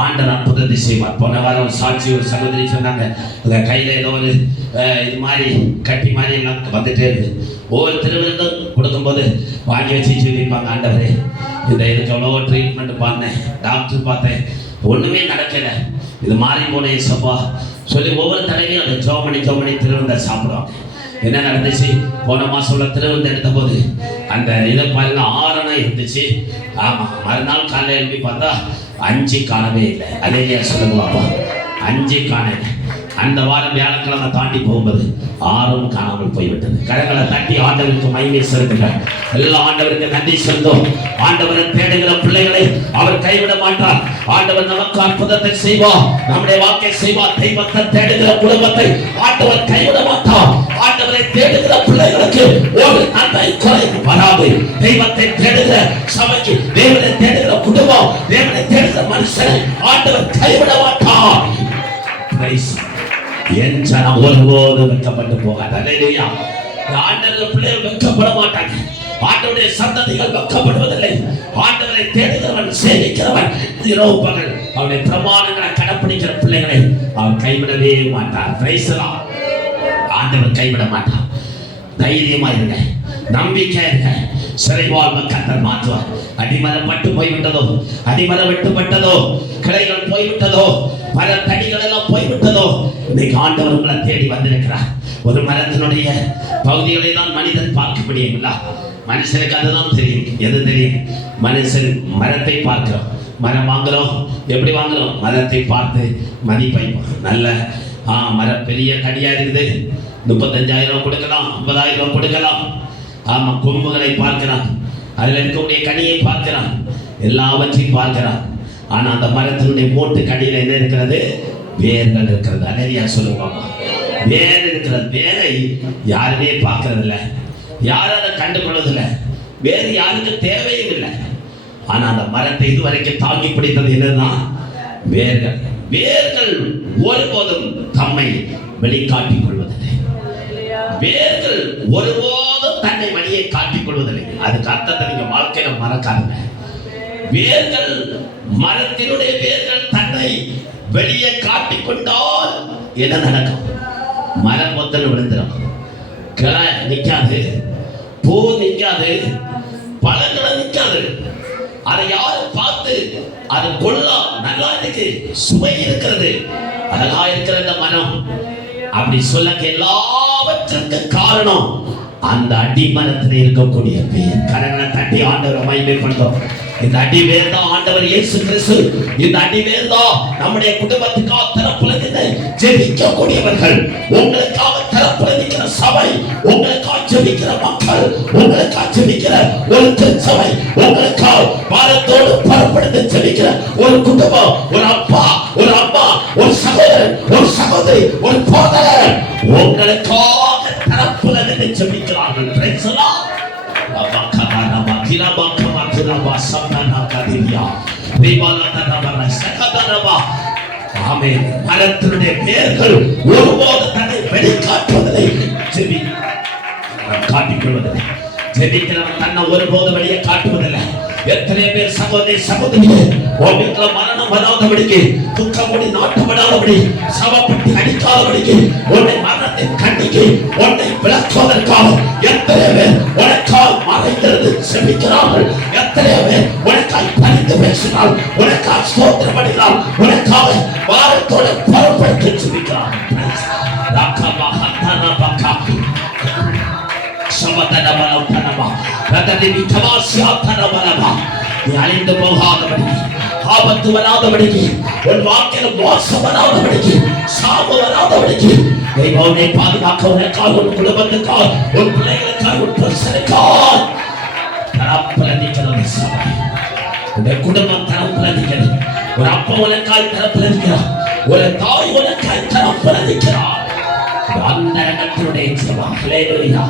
ஆண்டவர் அற்புதத்தை செய்வார். போன வாரம் சாட்சி ஒரு சகோதரி சொன்னாங்க, இந்த கையில் ஏதோ ஒரு இது மாதிரி கட்டி மாதிரி எல்லாம் வந்துட்டே இருக்கு. ஒவ்வொரு திருவிழாக்கும் கொடுக்கும்போது வாங்கி வச்சு சொல்லியிருப்பாங்க, ஆண்டவரே இந்த இதுக்கு எவ்வளோ ட்ரீட்மெண்ட் பண்ணேன், டாக்டர் பார்த்தேன், ஒன்றுமே நடக்கலை, இது மாறி போனேன் சப்பா சொல்லி ஒவ்வொரு தடவையும் அந்த ஜோமணி திருவிழா சாப்பிடுவாங்க. என்ன நடந்துச்சு, போன மாதம் உள்ள திருவிழா எடுத்த போது அந்த இதை பாருங்க 6 இருந்துச்சு. ஆமாம், மறுநாள் காலையில் எழுப்பி பார்த்தா 5 காணவே இல்லை. அதே சொல்லுங்க, 5 காணலை. அந்த வாரம் வியாழக்கிழமை தாண்டி போகும்போது 6 காணாமல் போய்விட்டது. கரங்களை தட்டி ஆண்டவருக்கு மகிமை செலுத்துங்கள். எல்லா ஆண்டவருக்கு நன்றி செலுத்தும். ஆண்டவரை தேடுகிற பிள்ளைகளை அவர் கைவிட மாட்டார். ஆண்டவர் நமக்கு அற்புதத்தை செய்வார், நம்முடைய வாக்கை செய்வார். தெய்வத்தை தேடுகிற குடும்பத்தை ஆண்டவர் கைவிட மாட்டார். ஆண்டவரை தேடுகிற பிள்ளைகளுக்கு ஒரு நன்மை குறை வராது. தெய்வத்தை தேடுகிற சபைக்கு, தேவனை தேடுகிற குடும்பம், தேவனை தேடுகிற மனுஷனை ஆண்டவர் கைவிட மாட்டார். என் ஜனம் ஒருபோதும் வெட்கப்பட்டு போகாது. அல்லேலூயா. ஆண்டவர் பிள்ளைகள் வெட்கப்பட மாட்டாங்க. ஆண்டவருடைய சந்ததிகள் வெட்கப்படுவதில்லை. ஆண்டவரை தேடுகிறவன், சேவிக்கிறவன், இரவு பகல் அவருடைய பிரமாணங்களை கடைப்பிடிக்கிற பிள்ளைகளை அவர் கைவிடவே மாட்டார். Price the Lord. ஆண்டவர் கைவிட மாட்டார். தைரியமா இருங்க, நம்பிக்கை இருங்க. சிறைவாழ்வு கர்த்தர் மாற்றுவார். அடிமரம் பட்டு போய்விட்டதோ, அடிமரம் வெட்டுப்பட்டதோ, கிளைகள் போய்விட்டதோ, பல தடிகள் எல்லாம் போய்விட்டதோ, இன்னைக்கு ஆண்டவர் உங்களை தேடி வந்திருக்கிறார். ஒரு மரத்தினுடைய பகுதிகளை தான் மனிதன் பார்க்க முடியுமில்ல. மனுஷனுக்கு அதுதான் தெரியும். எது தெரியும்? மனுஷன் மரத்தை பார்க்கிறோம், மரம் வாங்குறோம். எப்படி வாங்குறோம்? மரத்தை பார்த்து மதிப்பைப்போம். நல்ல மரம் பெரிய தடியா இருக்குது, 35,000 கொடுக்கலாம், 50,000 கொடுக்கலாம். ஆமா, கொம்புகளை பார்க்கிறான், அதில் இருக்கக்கூடிய கனியை பார்க்கிறான், எல்லாவற்றையும் பார்க்கிறான். ஆனா அந்த மரத்தினுடைய மூட்டு கடியில் என்ன இருக்கிறது? வேர்கள் இருக்கிறது. அலையா சொல்லுவாங்க, வேர் இருக்கிறது. வேரை யாருமே பார்க்கறது இல்லை, யாரும் அதை கண்டுகொள்வதில்லை. வேறு யாருக்கு தேவையும் இல்லை. ஆனா அந்த மரத்தை இதுவரைக்கும் தாங்கி பிடித்தது என்னன்னா வேர்கள். வேர்கள் ஒருபோதும் தம்மை வெளிக்காட்டிக் கொள்வதில்லை. வேர்கள் ஒருபோதும் தன்னை வழியை காட்டிக் கொள்வதில்லை. அதுக்கு அர்த்தத்தை நீங்க வாழ்க்கையில மறக்காதுங்க. வேர்கள், மரத்தினுடைய வேர்கள் தன்னை வெளியே காட்டிக் கொண்டால் என்ன நடக்கும்? மரம் மொத்தம் விழுந்துடும், கிளை நிற்காது, பூ நிற்காது, பழங்களை நிற்காது. அதை யாரும் பார்த்து அது கொள்ளலாம், நல்லா இருக்கு, சுவை இருக்கிறது, அழகா இருக்கிற இந்த மரம் அப்படி சொல்ல எல்லாவற்றுக்கும் காரணம் அந்த அடிமரத்தில் இருக்கக்கூடிய வேர். கரங்களை தட்டி ஆண்டவரை மகிமைப்படுத்தும். இந்த அடிவேர் தான் ஆண்டவர் இயேசு கிறிஸ்து. இந்த அடிவேர் தான் நம்முடைய குடும்பத்துக்காக தரப்புல ஜெபிக்கக்கூடியவர்கள், உங்களுக்காக தரப்புல நிற்கிற சபை, உங்களுக்காக ஜெபிக்கிற மக்கள், உங்களுக்காக ஜெபிக்கிற ஒரு திருச்சபை, உங்களுக்காக பாரத்தோடு புறப்படுத்த ஜெபிக்கிற ஒரு குடும்பம், ஒரு அப்பா, ஒரு அம்மா, ஒரு சகோதரன், ஒரு சகோதரி, ஒரு போதகர் உங்களுக்காக தரப்புல நின்று ஜெபிக்கிறார்கள். Price the Lord. மரத்தினுடைய வேர்கள் ஒருபோது தன்னை வெளிக்காட்டுவதில்லை, காட்டிக்கொள்வதில்லை. ஜெபிக்கிறவன் தன்னை ஒருபோது வெளியே காட்டுவதில்லை. எத்தனை பேர் சகோதரி சகோதரியே, வீட்டுல மரணம் வராதபடிக்கு, துக்கமொழி நாட்டப்படாதபடி, சவப்பட்டி அடிக்காதபடிக்கு, உன்னை மரணத்தின் கண்ணிக்கு உன்னை விளக்குவதற்காக எத்தனை பேர் உனக்காக மறைந்திருந்து செபிக்கிறார்கள். எத்தனை பேர் உனக்காய் பணிந்து பேசினால், உனக்காக ஸ்தோத்திரம் பண்ணினால், உனக்காக வாரத்தோட புறப்படுத்தி செபிக்கிறார்கள். அழிந்து போகாதபடிக்கு, ஆபத்து வராதபடிக்கு, உன் வாக்கில் மோசம் வராதபடிக்கு, சாவு வராதபடிக்கு தெய்வனை பாதுகாக்க உனக்காக, உன் குடும்பத்துக்காக, உன் பிள்ளைகளுக்காக, உன் பிரச்சனைக்காக தரப்புல நிற்கிறது சபை. உன்னுடைய குடும்பம் தரப்புல நிற்கிறது. ஒரு அப்பா உனக்காய் தரப்புல நிற்கிறார், ஒரு தாய் உனக்காய் தரப்புல நிற்கிறார். அந்த ரங்கத்தினுடைய ஜெபம், ஹல்லேலூயா.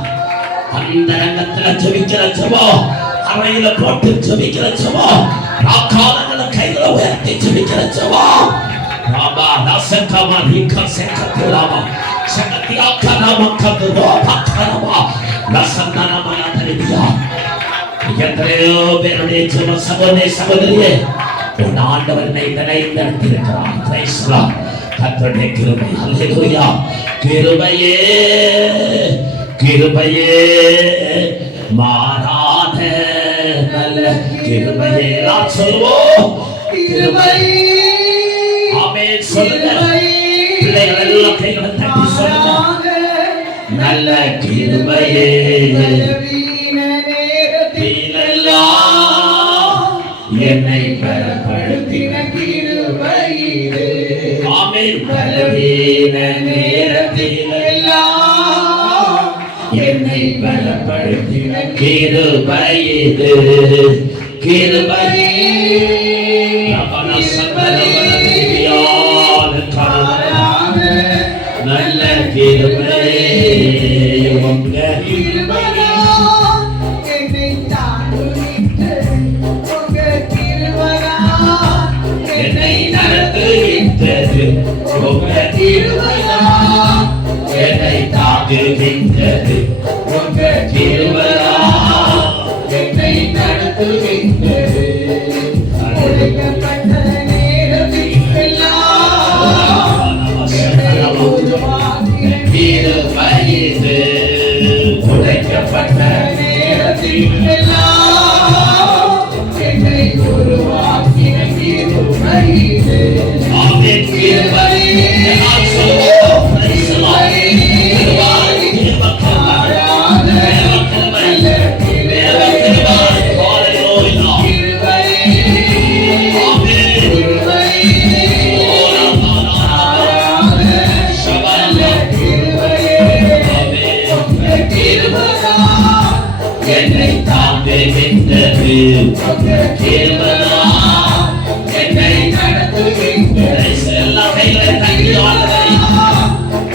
அந்த ரங்கத்துல ஜெபிக்கிற ஜெபம், அறையில போட்டு ஜெபிக்கிற ஜெபம், ராக்காலங்கள கைகளை உயர்த்தி ஜெபிக்கிற ஜெபம். ராபா நசகமா ரிகா செகத்துலாமா செகத்தியா கனாமா கதுவா பக்கனாமா நசந்தனாமா நதரியா. எத்தனையோ பேருடைய ஜெபம் சகோதரி சகோதரியே உன் ஆண்டவர் என்னை நினைத்திருக்கிறார். Praise the Lord. கர்த்தருடைய கிருபை. ஹல்லேலூயா. கிருபையே கிருபையே மாறாத நல்ல கிருபையே. நாம் சொல்வோம் கிருபை. ஆமென் சொல்லுங்க. பிள்ளைகள் எல்லாம் கைகளை தட்டி சொல்லுங்க. நல்ல கிருபையே என்னை பலப்படுத்தின கிருபையே. ஆமென். பலவீன நேரத்திலெல்லாம் என்னை பலப்படுத்தின கிருபையே. கிருபையே நல்ல கிருபையே உங்க கிருபையே என்னை தாங்குகின்றது. உங்க கிருபையே என்னை நடத்துகின்றது. உங்க கிருபையே என்னை தாங்குகின்றது. உங்க கிருபையே என்னை நடத்துகின்றது. உடைக்கப்பட்ட நேரத்தில் எல்லாம் கிருபையே. உடைக்கப்பட்ட நேரத்தில் எல்லாம் என்னை உருவாக்கின கிருபையே. ஆமென். கிருபையே. நான் சொல்வோம். Praise the Lord. என்னை தாங்குகின்றது. கிருபையே என்னை நடத்துகின்றது. எல்லா கைகளை தட்டி ஆளுகை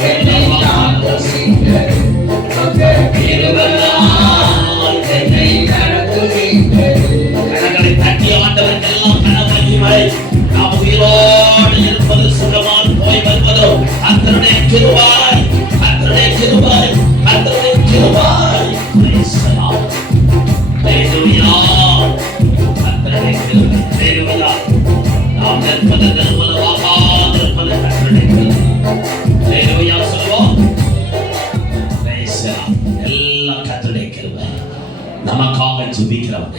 என்னை தாங்குகின்றது. கிருபையே என்னை நடத்துகின்றது. கரங்களை தட்டி ஆண்டவர்களெல்லாம் கனமகிமை. நாம் உயிரோடு இருப்பது சுகமாய் போய் வருவதோ கர்த்தருடைய கிருபை. கர்த்தருடைய கிருபை. கர்த்தருடைய கிருபை. Praise the Lord. Hallelujah. கர்த்தருடைய கிருபை. Hallelujah. நாம் நிற்பது நிர்மலமாக இருப்பது கர்த்தருடைய கிருபை. Hallelujah சொல்லுவோம். Praise the Lord. எல்லாம் கர்த்தருடைய கிருபை. நமக்காக ஜெபிக்கிறவங்க,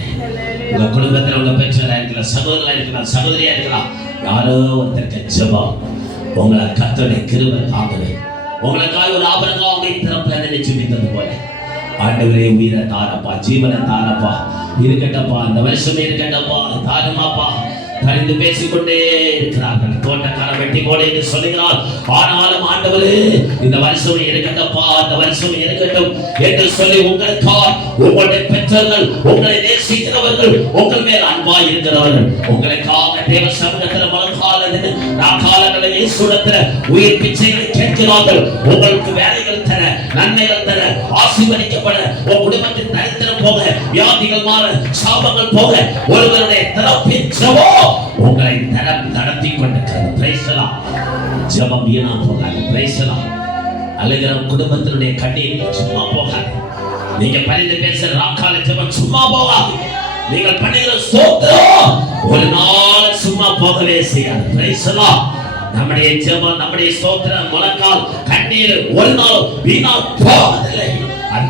உங்க குடும்பத்தில் உங்க பெற்றோராக இருக்கலாம், சகோதரா இருக்கலாம், சகோதரியா இருக்கலாம், யாரோ ஒருத்தருக்கு ஜெபம் உங்களை கர்த்தருடைய கிருபை தாங்குது. உங்களுக்காக ஒரு ஆபரணம் உங்களை திறப்புல நினைச்சு ஜெபித்தது போல ஆண்டவரே உயிரை தாரப்பா, ஜீவனை தாரப்பா, இருக்கட்டப்பா, இந்த வருஷமே இருக்கட்டப்பா, தாருமாப்பா. கடிந்து பேசிக்கொண்டே இருக்கிறார்கள். தோட்டக்காரன் வெட்டி போட என்று சொல்லுகிறார். ஆனாலும் ஆண்டவரே இந்த வருஷம் இருக்கட்டப்பா, இந்த வருஷம் இருக்கட்டும் என்று சொல்லி உங்களுக்காக உங்களுடைய பெற்றோர்கள், உங்களை நேசிக்கிறவர்கள், உங்கள் மேல் அன்பாய் இருக்கிறவர்கள், உங்களுக்காக தேவ சமூகத்தில் மனக்காலத்தில் நாக்காலங்களில் இயேசுவிடத்தில் உயிர் பிச்சைகளை கேட்கிறார்கள். உங்களுக்கு வேலைகள் தர, நன்மைகள் தர, ஆசீர்வதிக்கப்பட, உன் குடும்பத்தின் தரித்திரம் போக, வியாதிகள் மாற, சாபங்கள் போக, ஒருவருடைய திறப்பின் ஜெபம் உங்களை நடத்தி கொண்டிருக்கிறது. Praise the Lord. ஜெபம் வீணா போகாது. Praise the Lord. அழுகிற குடும்பத்தினுடைய கண்ணீர் சும்மா போகாது. நீங்க பரிந்து பேசுற ராக்கால ஜெபம் சும்மா போகாது. நீங்கள் பண்ணுகிற ஸ்தோத்திரம் ஒரு நாள் சும்மா போகவே செய்யாது. Praise the Lord. நம்முடைய ஜெபம், நம்முடைய ஸ்தோத்திரம், முழங்கால் கண்ணீர் ஒரு நாள் வீணா போவதில்லை. அது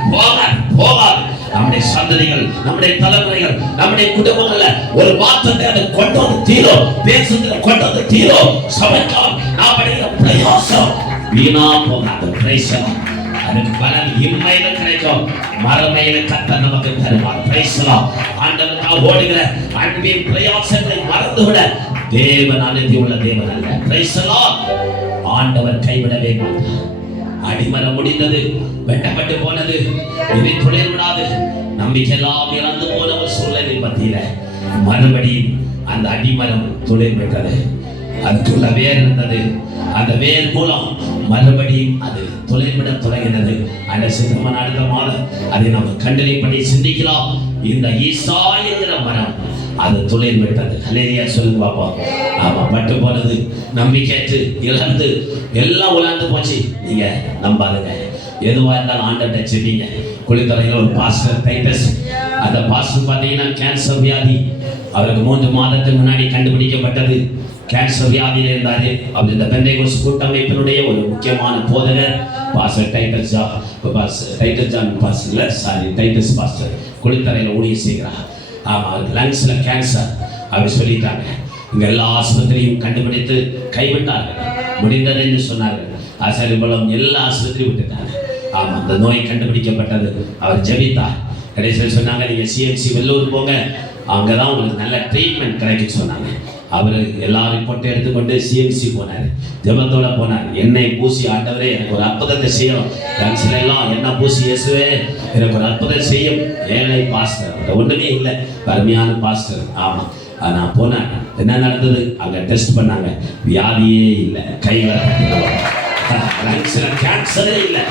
போகாது. நம்முடைய சந்ததிகள், நம்முடைய தலைமுறைகள், நம்முடைய குடும்பங்கள்ல ஒரு மாற்றத்தை அது கொண்டு வந்து தீரும். பேசுகிற கொண்டு வந்து தீரும். சபைக்கால் நாம் பண்ணுகிற பிரயாசம் வீணா போகாது. Praise the Lord. அதுக்கு பலன் இம்மையில கிடைக்கும், மறுமையில கர்த்தர் நமக்கு தருவார். Praise the Lord. ஆண்டவருக்காக ஓடுகிற அன்பின் பிரயாசங்களை மறந்துவிட தேவன் அநீதி உள்ள தேவன் அல்ல. Praise the Lord. ஆண்டவர் கைவிடவே மாட்டார். அடிமரம் முடிந்தது, வெட்டப்பட்டு போனது, இதை துளிர் விடாது, நம்பிக்கையெல்லாம் இறந்து போன ஒரு சூழ்நிலை மத்தியில மறுபடியும் அந்த அடிமரம் துளிர் விட்டது. அதுக்குள்ள வேர் இருந்தது. அந்த வேர் மூலம் மறுபடியும் அது துளிர்விட தொடங்கினது. அந்த சித்தமான அடுத்தமான அதை நம்ம கண்டறிப்படி சிந்திக்கலாம். இந்த ஈசா என்கிற மரம் அது துளிர் விட்டது. ஹல்லேலூயா சொல்லுங்க பாப்பா. ஆமா, பட்டு போனது, நம்பிக்கையற்று இழந்து எல்லாம் உலாந்து போச்சு. நீங்க நம்பாதுங்க. எதுவா இருந்தாலும் ஆண்டவர்கிட்ட செஞ்சீங்க. குளித்துறையில் ஒரு பாஸ்டர் டைட்டஸ், அந்த பாஸ்டர் பார்த்தீங்கன்னா கேன்சர் வியாதி, அவருக்கு 3 மாதத்துக்கு முன்னாடி கண்டுபிடிக்கப்பட்டது. கேன்சர் வியாதியில் இருந்தாரு. அவர் இந்த பெந்தைகோஸ்து கூட்டமைப்பினுடைய ஒரு முக்கியமான போதகர் பாஸ்டர் டைட்டஸ் ஜான் பாஸ்டர் குளித்தரையில் ஊழியம் செய்கிறார். ஆமாம், அவருக்கு லங்ஸில் கேன்சர் அப்படி சொல்லிட்டாங்க. இங்கே எல்லா ஆஸ்பத்திரியும் கண்டுபிடித்து கைவிட்டார்கள். முடிந்தது என்று சொன்னார்கள். ஆசாரிபலம் எல்லா ஆஸ்பத்திரியும் விட்டுட்டாங்க. ஆமாம், அந்த நோய் கண்டுபிடிக்கப்பட்டது. அவர் ஜெபித்தார். கடைசியில் சொன்னாங்க, நீங்கள் சிஎம்சி வெள்ளூர் போங்க, அங்கே தான் உங்களுக்கு நல்ல ட்ரீட்மெண்ட் கிடைக்கும் சொன்னாங்க. அவர் எல்லா ரிப்போர்ட்டையும் எடுத்துக்கொண்டு சிஎம்சி போனார். ஜெபத்தோட போனார். எண்ணெய் பூசி, ஆண்டவரே எனக்கு ஒரு அற்புதத்தை செய்யும், கேன்சர் எல்லாம் என்ன பூசி இயேசுவே எனக்கு ஒரு அற்புதம் செய்யும். ஏழை பாஸ்டர், ஒன்றுமே இல்லை, அருமையான பாஸ்டர். ஆமாம், நான் போனேன். என்ன நடந்தது? அங்கே டெஸ்ட் பண்ணாங்க, வியாதியே இல்லை, கேன்சரே இல்லை.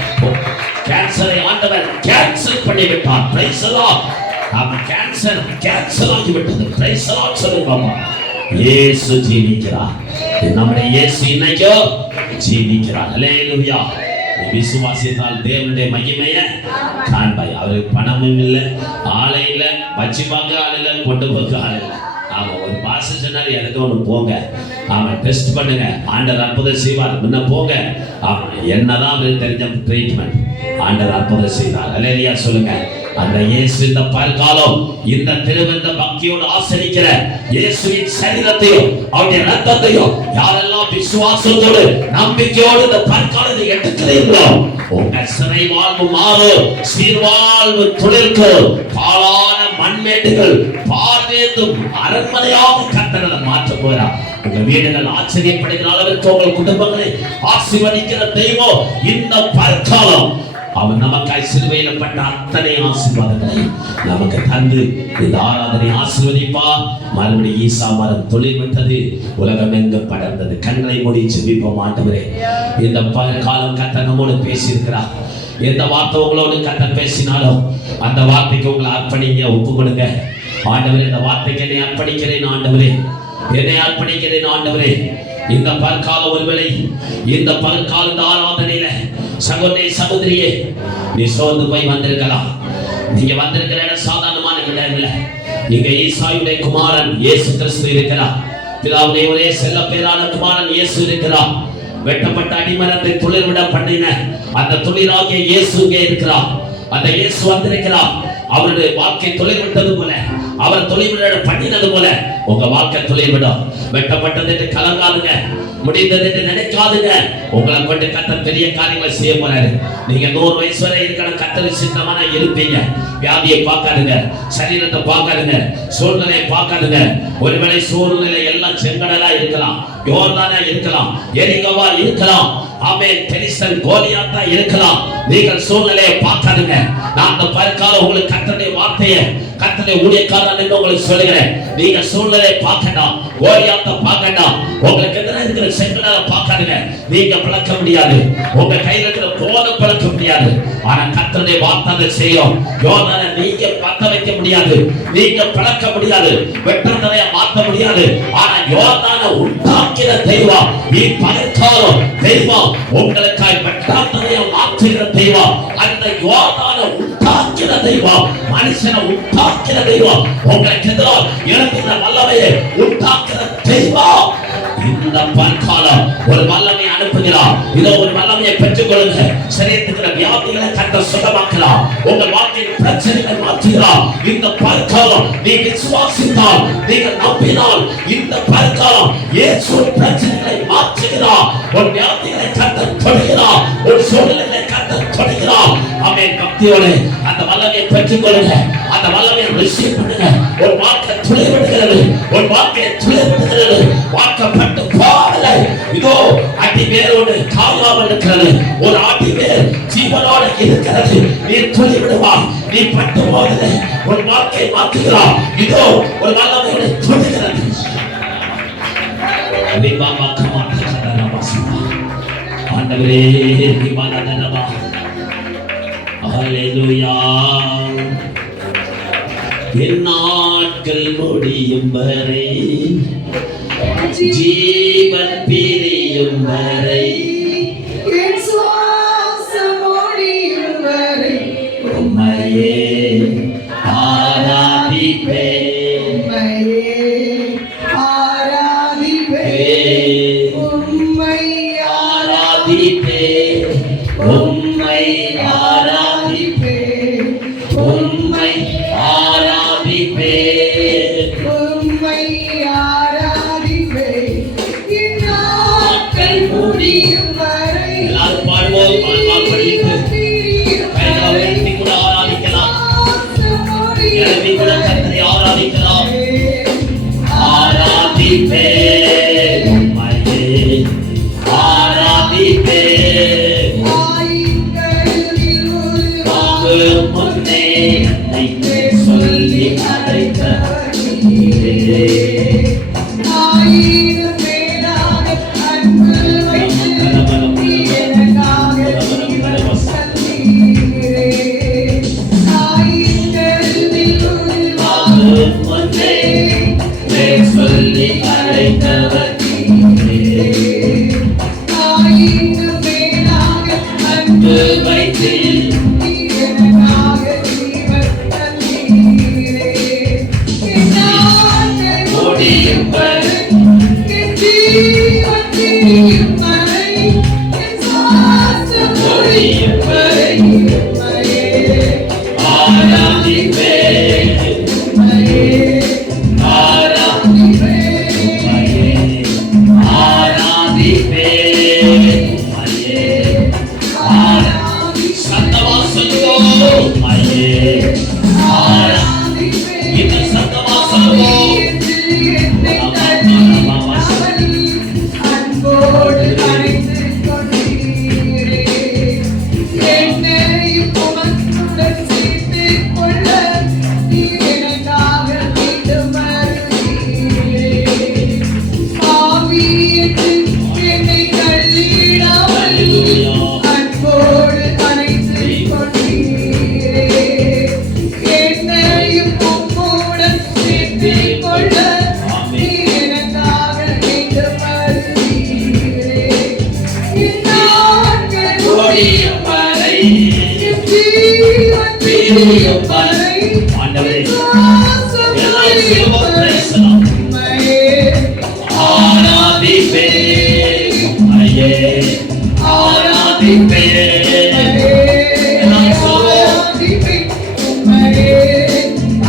கேன்சரை ஆண்டவர் கேன்சல் பண்ணிவிட்டார். Praise the lord. Cancer cancel ஆகிவிட்டது. பிரைஸ் தி லார்ட் சொல்லுங்க. இயேசு ஜீவிக்கிறார். நம்முடைய இயேசு இன்னைக்கு ஜீவிக்கிறார். ஹல்லேலூயா. விசுவாசித்தால் தேவனுடைய மகிமையை காண்பாய். அவருக்கு பணமும் இல்லை, ஆளை இல்லை, வச்சு பார்க்க ஆள் இல்லை, கொண்டு போக ஆள் இல்லை. ஆமாம், ஒரு பாச சொன்னார், எனக்கு ஒன்று போங்க, ஆமாம் டெஸ்ட் பண்ணுங்க, ஆண்டவர் அற்புதம் செய்வார், முன்ன போங்க. ஆமாம், என்னதான் அவருக்கு தெரிஞ்ச ட்ரீட்மெண்ட், ஆண்டவர் அற்புதம் செய்வார். ஹல்லேலூயா சொல்லுங்க. அந்த இயேசு இந்த பல்காலம் இந்த திருவந்த பக்தியோடு ஆசரிக்கிற இயேசுவின் சரீரத்தையும் அவருடைய ரத்தத்தையும் யாரெல்லாம் விசுவாசத்தோடு நம்பிக்கையோடு இந்த பல்காலத்தை எடுக்கிறீர்களோ, உங்க சிறை வாழ்வு மாறும், சீர்வாழ்வு துளிர்க்கும், பாழான மண்மேடுகள் பார்வேந்தும் அரண்மனையாக கர்த்தர் மாற்ற போகிறார். உங்க வீடுகள் ஆச்சரியப்படுகிற அளவிற்கு உங்கள் குடும்பங்களை ஆசீர்வதிக்கிற தெய்வம் இந்த பல்காலம் அவன் நமக்காய் சிலுவையில் பட்ட அத்தனை ஆசீர்வாதங்களை நமக்கு தந்து இந்த ஆராதனை ஆசீர்வதிப்பா. மறுபடியும் ஈசா மரம் தொழில் விட்டது, உலகம் எங்கு படர்ந்தது. கண்ணை மூடி ஜெபிப்போம். ஆண்டவரே, இந்த காலம் கர்த்தர் நம்மோடு பேசியிருக்கிறார். எந்த வார்த்தை உங்களோடு கர்த்தர் பேசினாலும் அந்த வார்த்தைக்கு உங்களை அர்ப்பணிங்க, ஒப்பு கொடுங்க. ஆண்டவரே, இந்த வார்த்தைக்கு என்னை அர்ப்பணிக்கிறேன் ஆண்டவரே, என்னை அர்ப்பணிக்கிறேன் ஆண்டவரே. இந்த பல்கால ஒருவேளை இந்த பல்கால இந்த ஆராதனையில சகோதரி சகோதரியே, நீ சோர்ந்து போய் வந்திருக்கலாம். நீங்க வந்திருக்கிற இடம் சாதாரணமான இடம் இல்லை. நீங்க ஈசாயுடைய குமாரன் இயேசு கிறிஸ்து இருக்கிறார். பிதாவுடைய ஒரே செல்ல பேரான குமாரன் இயேசு இருக்கிறார். வெட்டப்பட்ட அடிமரத்தை துளிர் விட பண்ணின அந்த துளிராகிய இயேசு இங்கே இருக்கிறார். அந்த இயேசு வந்திருக்கிறார். அவருடைய வாழ்க்கை தொழில் விட்டது போல, அவர் தொழில் பண்ணினது போல உங்க வாழ்க்கை தொழில் விடும். வெட்டப்பட்டது என்று கலங்காதுங்க, முடிந்தது என்று நினைக்காதுங்க. உங்களை கொண்டு கர்த்தர் பெரிய காரியங்களை செய்ய போறாரு. நீங்க 100 வயசு வரை இருக்கிற கர்த்தர் சித்தமான இருப்பீங்க. வியாதியை பார்க்காதுங்க, சரீரத்தை பார்க்காதுங்க, சூழ்நிலையை பார்க்காதுங்க. ஒருவேளை சூழ்நிலை எல்லாம் செங்கடலா இருக்கலாம், யோர்தானா இருக்கலாம், எரிகோவா இருக்கலாம், ஆமென், பெலிஸ்தன் கோலியாத்தா இருக்கலாம். நீங்கள் சூழ்நிலையை பார்க்காதுங்க. நான் அந்த பல்காலம் உங்களுக்கு கர்த்தருடைய வார்த்தையை, கர்த்தருடைய ஊழியக்காரன் என்று உங்களுக்கு சொல்லுகிறேன். நீங்க சூழ்நிலையை பார்க்கணும், கோலியாத்தை பார்க்கணும். உங்களுக்கு எதிராக இருக்கிற செங்கடலை பார்க்காதுங்க. நீங்க பழக்க முடியாது, உங்க கையில் இருக்கிற போதை பழக்க முடியாது. ஆனா கர்த்தருடைய வார்த்தை செய்யும். யோர்தானை நீங்க பத்த வைக்க முடியாது, நீங்க பழக்க முடியாது, வெட்டத்தனைய மாற்ற முடியாது. ஆனா யோர்தானை உண்டாக்கிற தெய்வம் பல்காலம் தெய்வம், உங்களுக்காய் வெட்டத்தனைய மாற்றுகிற தெய்வம், அந்த யோர்தானை உண்டாக்கிற தெய்வம், மனுஷனை உண்டாக்கிற தெய்வம், உங்களுக்கு எதிராக எழுப்புகிற வல்லமையை உண்டாக்கிற தெய்வம். இந்த பல்காலம் ஒரு வல்லமை அனுப்புகிறார். இதோ ஒரு வல்லமையை பெற்றுக் கொள்ளுங்க. சரீரத்துக்கு வியாதிகளை கர்த்தர் சுகமாக்கலாம். உங்கள் வாழ்க்கையின் பிரச்சனைகள் மாற்றுகிறார். இந்த பல்காலம் நீ விசுவாசித்தால், நீங்கள் நம்பினால், இந்த பல்காலம் இயேசுவின் பிரச்சனைகளை மாற்றுகிறார். ஒரு வியாதிகளை கர்த்தர் தொடுகிறார், ஒரு சூழ்நிலைகளை கர்த்தர் தொடுகிறார். ஆமென். பக்தியோடு அந்த வல்லமையை பெற்றுக் கொள்ளுங்க. அந்த வல்லமையை ரிசீவ் பண்ணுங்க. ஒரு வாழ்க்கை துளிர் விடுகிறது, ஒரு வாழ்க்கையை துளிர் விடுகிறது. வாக்கப்பட்டு போகலை. இதோ அடி வேரோடு காயாமல் இருக்கிறது, ஒரு அடி வேர் ஜீவனோடு இருக்கிறது. நீ துளிர் விடுவா, நீ பட்டு போகலை. ஒரு வாழ்க்கையை மாற்றுகிறார். இதோ ஒரு வல்லமையோடு தொடுகிறது. ஆண்டவரே, ஹல்லேலூயா. என் நாட்கள் முடியும் வரை, ஜீவன் பிரியும் வரை, என் சுவாசம் முடியும் வரை உம்மையே ஆராதிப்பேன், உம்மையே முடியும் வரை எல்லாரும் பாடுவோம். படித்து கைகளை உயர்த்தி கூட ஆராதிக்கலாம். எழுப்பி கூட கர்த்தரை ஆராதிக்கலாம். ஆராதிப்பேன் உம்மையே, ஆராதிப்பேன். வாங்கு முன்னே என்னை சொல்லி அழைத்த நீரே. ஆண்டவரே எல்லாம் செய்வோம். Price the Lord. ஆராதிப்பேன் உம்மையே, ஆராதிப்பேன். எல்லாம் சொல்வோம். உம்மை ஆராதிப்பேன்,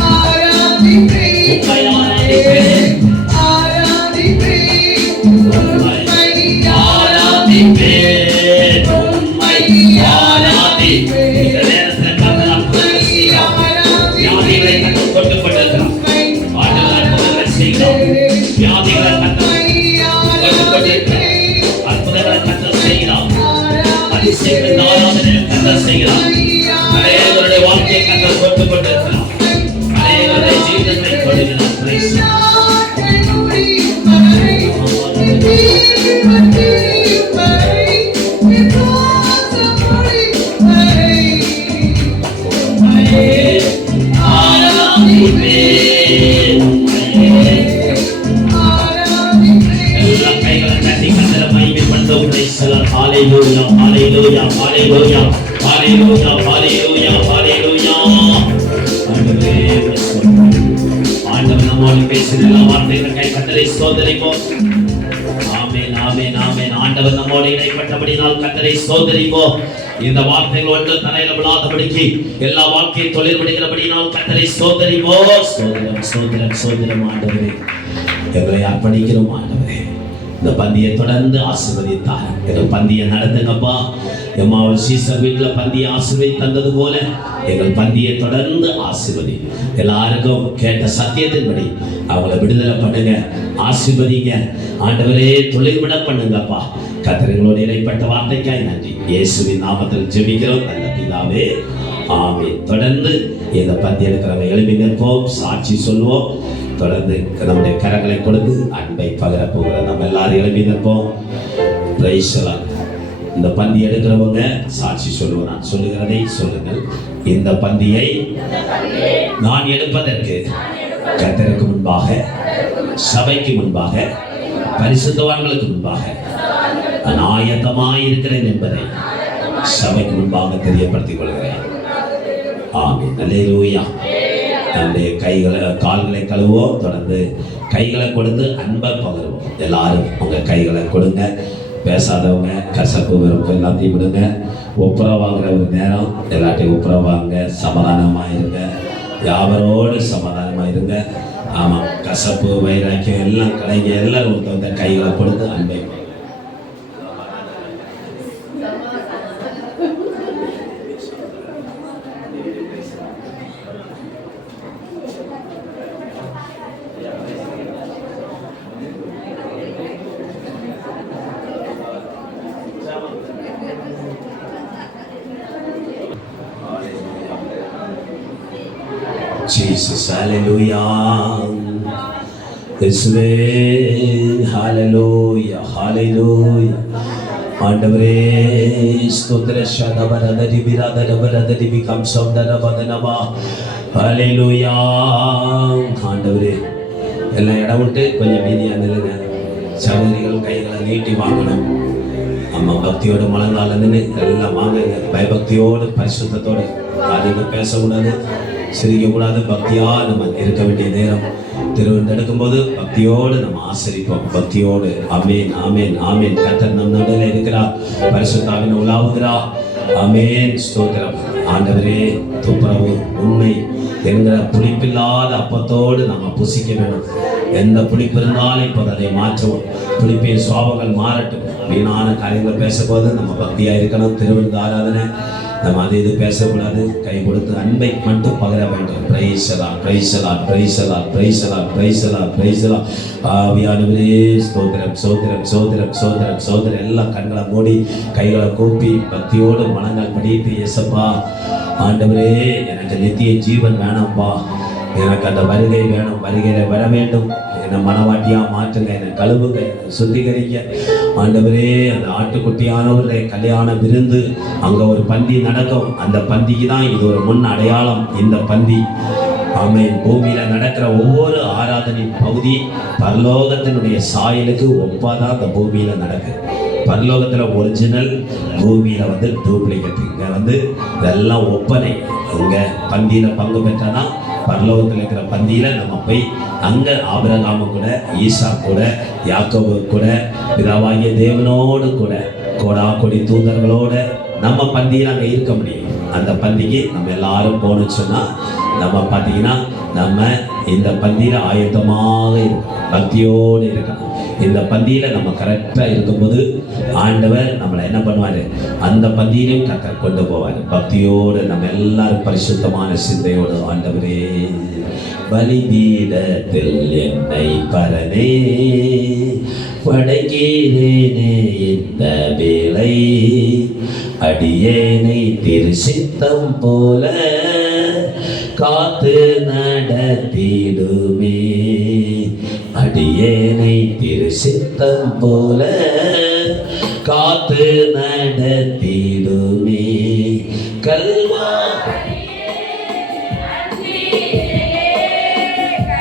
அநேகருடைய வாழ்க்கையை கர்த்தர் தொட்டுக் கொண்டிருக்கிறார். அநேகருடைய ஜீவிதத்தை தொடுகிறார். Praise the lord. Hallelujah, hallelujah, hallelujah, hallelujah, hallelujah, hallelujah. ஆண்டவர் நம்மோடு பேசின எல்லா வார்த்தைகளுக்காக கர்த்தரை ஸ்தோத்திரிப்போம். ஆமென், ஆமென், ஆமென். ஆண்டவர் நம்மோடு இடைப்பட்டபடியால் கர்த்தரை ஸ்தோத்திரிப்போம். இந்த வார்த்தைகள் ஒன்று தலையில விழாதபடிக்கு எல்லா வாழ்க்கையும் தொழில் விடுகிறபடியால் கர்த்தரை ஸ்தோத்திரிப்போம். ஸ்தோத்திரம், ஸ்தோத்திரம், ஸ்தோத்திரம். ஆண்டவரே எங்களை அர்ப்பணிக்கிறோம். ஆண்டவரே இந்த பந்தியை தொடர்ந்து ஆசீர்வதித்தார். எங்கள் பந்தியை நடத்துங்கப்பா. எம்மாவூர் சீசர் வீட்டில் பந்தியை ஆசீர்வதி தந்தது போல எங்கள் பந்தியை தொடர்ந்து ஆசீர்வதி. எல்லாருக்கும் கேட்ட சத்தியத்தின்படி அவங்கள விடுதலை பண்ணுங்க, ஆசீர்வதிங்க. ஆண்டவரே தொழில் விட பண்ணுங்கப்பா. கர்த்தர்களோடு இடைப்பட்ட வார்த்தைக்காய் நன்றி. இயேசுவின் நாமத்தில் ஜெபிக்கிறோம் நல்ல பிதாவே, ஆமென். தொடர்ந்து இந்த பந்தி எடுக்கிறவங்க எழுப்பி நிற்போம், சாட்சி சொல்வோம். தொடர்ந்து நம்முடைய கரங்களை கொடுத்து அன்பை பகிர போகிற நம்ம எல்லாரும் எழுப்பி நிற்போம். Price the Lord. இந்த பந்தி எடுக்கிறவங்க சாட்சி சொல்லுவோம். நான் சொல்லுகிறதை சொல்லுங்கள். இந்த பந்தியை நான் எடுப்பதற்கு கர்த்தருக்கு முன்பாக, சபைக்கு முன்பாக, பரிசுத்தவான்களுக்கு முன்பாக நான் ஆயத்தமாய் இருக்கிறேன் என்பதை சபைக்கு முன்பாக தெரியப்படுத்திக் கொள்கிறேன். ஆமென், அல்லேலூயா. நம்முடைய கால்களை கழுவோம். தொடர்ந்து கைகளை கொடுத்து அன்பை பகிர்வோம். எல்லாரும் உங்க கைகளை கொடுங்க. பேசாதவங்க, கசப்பு வெறுப்பு எல்லாத்தையும் விடுங்க. ஒப்புரவாகிற ஒரு நேரம் எல்லாத்தையும் ஒப்புரவாங்க. சமாதானமாக இருங்க, யாவரோடு சமாதானமாக இருங்க. ஆமாம், கசப்பு வைராக்கியம் எல்லாம் கலைஞ எல்லாரும் ஒருத்தவங்க கைகளை கொடுத்து அன்பை Jesus, hallelujah. இயேசுவே, hallelujah, hallelujah. ஆண்டவரே ஸ்தோத்திர சதவரதரி விராதரவரதரி விகம் சௌந்தரவதனவா. ஹalleluya. ஆண்டவரே எல்லாம் இடம் விட்டு கொஞ்சம் மீதியா நில்லுங்க. சகோதரிகள் கைகளை நீட்டி வாங்கணும். அம்மா பக்தியோட மலங்கால நின்று எல்லாம் வாங்குங்க. பயபக்தியோடு பரிசுத்தத்தோடு அதிகம் பேசக்கூடாது, சிரிக்கக்கூடாது. பக்தியா நம்ம இருக்க வேண்டிய நேரம். திருவிழா எடுக்கும்போது பக்தியோடு நம்ம ஆசரிப்போம். பக்தியோடு ஆமேன், ஆமேன், ஆமேன். கர்த்தர் நம் நடுவில் இருக்கிறார். பரிசுத்தாவின் உலாவுகிறார். ஆமேன், ஸ்தோத்திரம். ஆண்டவரே, துப்புரவு உண்மை என்கிற புளிப்பில்லாத அப்பத்தோடு நம்ம புசிக்க வேணும். எந்த புளிப்பு இருந்தாலும் இப்போது அதை மாற்றுவோம். புளிப்பின் சுவாபங்கள் மாறட்டும். வீணான காரியங்களை பேசும்போது நம்ம பக்தியா இருக்கணும். திருவிழா ஆராதனை நம்ம அது இது பேசக்கூடாது. கை கொடுத்து அன்பை மட்டும் பகிர வேண்டும். பிரைசலா பிரைசலா பிரைசலா பிரைசலா பிரைசலா பிரைசலா. ஆவியானவரே சோதரம் சோதரம் சோதரம் சோதரம் சோதரம். எல்லாம் கண்களை மூடி கைகளை கூப்பி பக்தியோடு மனங்கள் படித்து, இயேசப்பா ஆண்டவரே எனக்கு நித்திய ஜீவன் வேணாம்ப்பா, எனக்கு அந்த வருகை வேணும், வருகையில வர வேண்டும். என்னை மனவாட்டியா மாற்றுங்க, என்னை கழுவுங்க, என்னை சுத்திகரிக்க. ஆண்டவரே அந்த ஆட்டுக்குட்டியானவருடைய கல்யாண விருந்து அங்க ஒரு பந்தி நடக்கும். அந்த பந்திக்கு தான் இது ஒரு முன் அடையாளம். இந்த பந்தி ஆமென். பூமியில நடக்கிற ஒவ்வொரு ஆராதனை பகுதி பரலோகத்தினுடைய சாயலுக்கு ஒப்பாதான் அந்த பூமியில நடக்கு. பரலோகத்துல ஒரிஜினல், பூமியில டூப்ளிகேட். இங்க இதெல்லாம் ஒப்பனை. அங்க பந்தியில பங்கு பெற்றாதான் பரலோகத்தில் இருக்கிற பந்தியில நம்ம போய் அங்க ஆபிரகாமு கூட, ஈசா கூட, யாக்கோபு கூட, பிதாவாகிய தேவனோடு கூட, கோடா கொடி தூதர்களோட நம்ம பந்தியில் அங்கே இருக்க முடியும். அந்த பந்திக்கு நம்ம எல்லாரும் போகணும்னு சொன்னா நம்ம பார்த்தீங்கன்னா நம்ம இந்த பந்தியில ஆயத்தமாக இருக்கணும், பக்தியோடு இருக்கணும். இந்த பந்தியில நம்ம கரெக்டா இருக்கும்போது ஆண்டவர் நம்மளை என்ன பண்ணுவாரு, அந்த பந்தியிலும் கர்த்தர் கொண்டு போவார். பக்தியோடு நம்ம எல்லாரும் பரிசுத்தமான சிந்தையோடு, ஆண்டவரே பலிபீடத்தில் என்னை பரனே படைக்கிறேனே இந்த வேளை, அடியேனை திருசித்தம் போல காத்து நடத்திடுமே, அடியேனை திருசித்தம் போல காத்து நடத்திடுமே.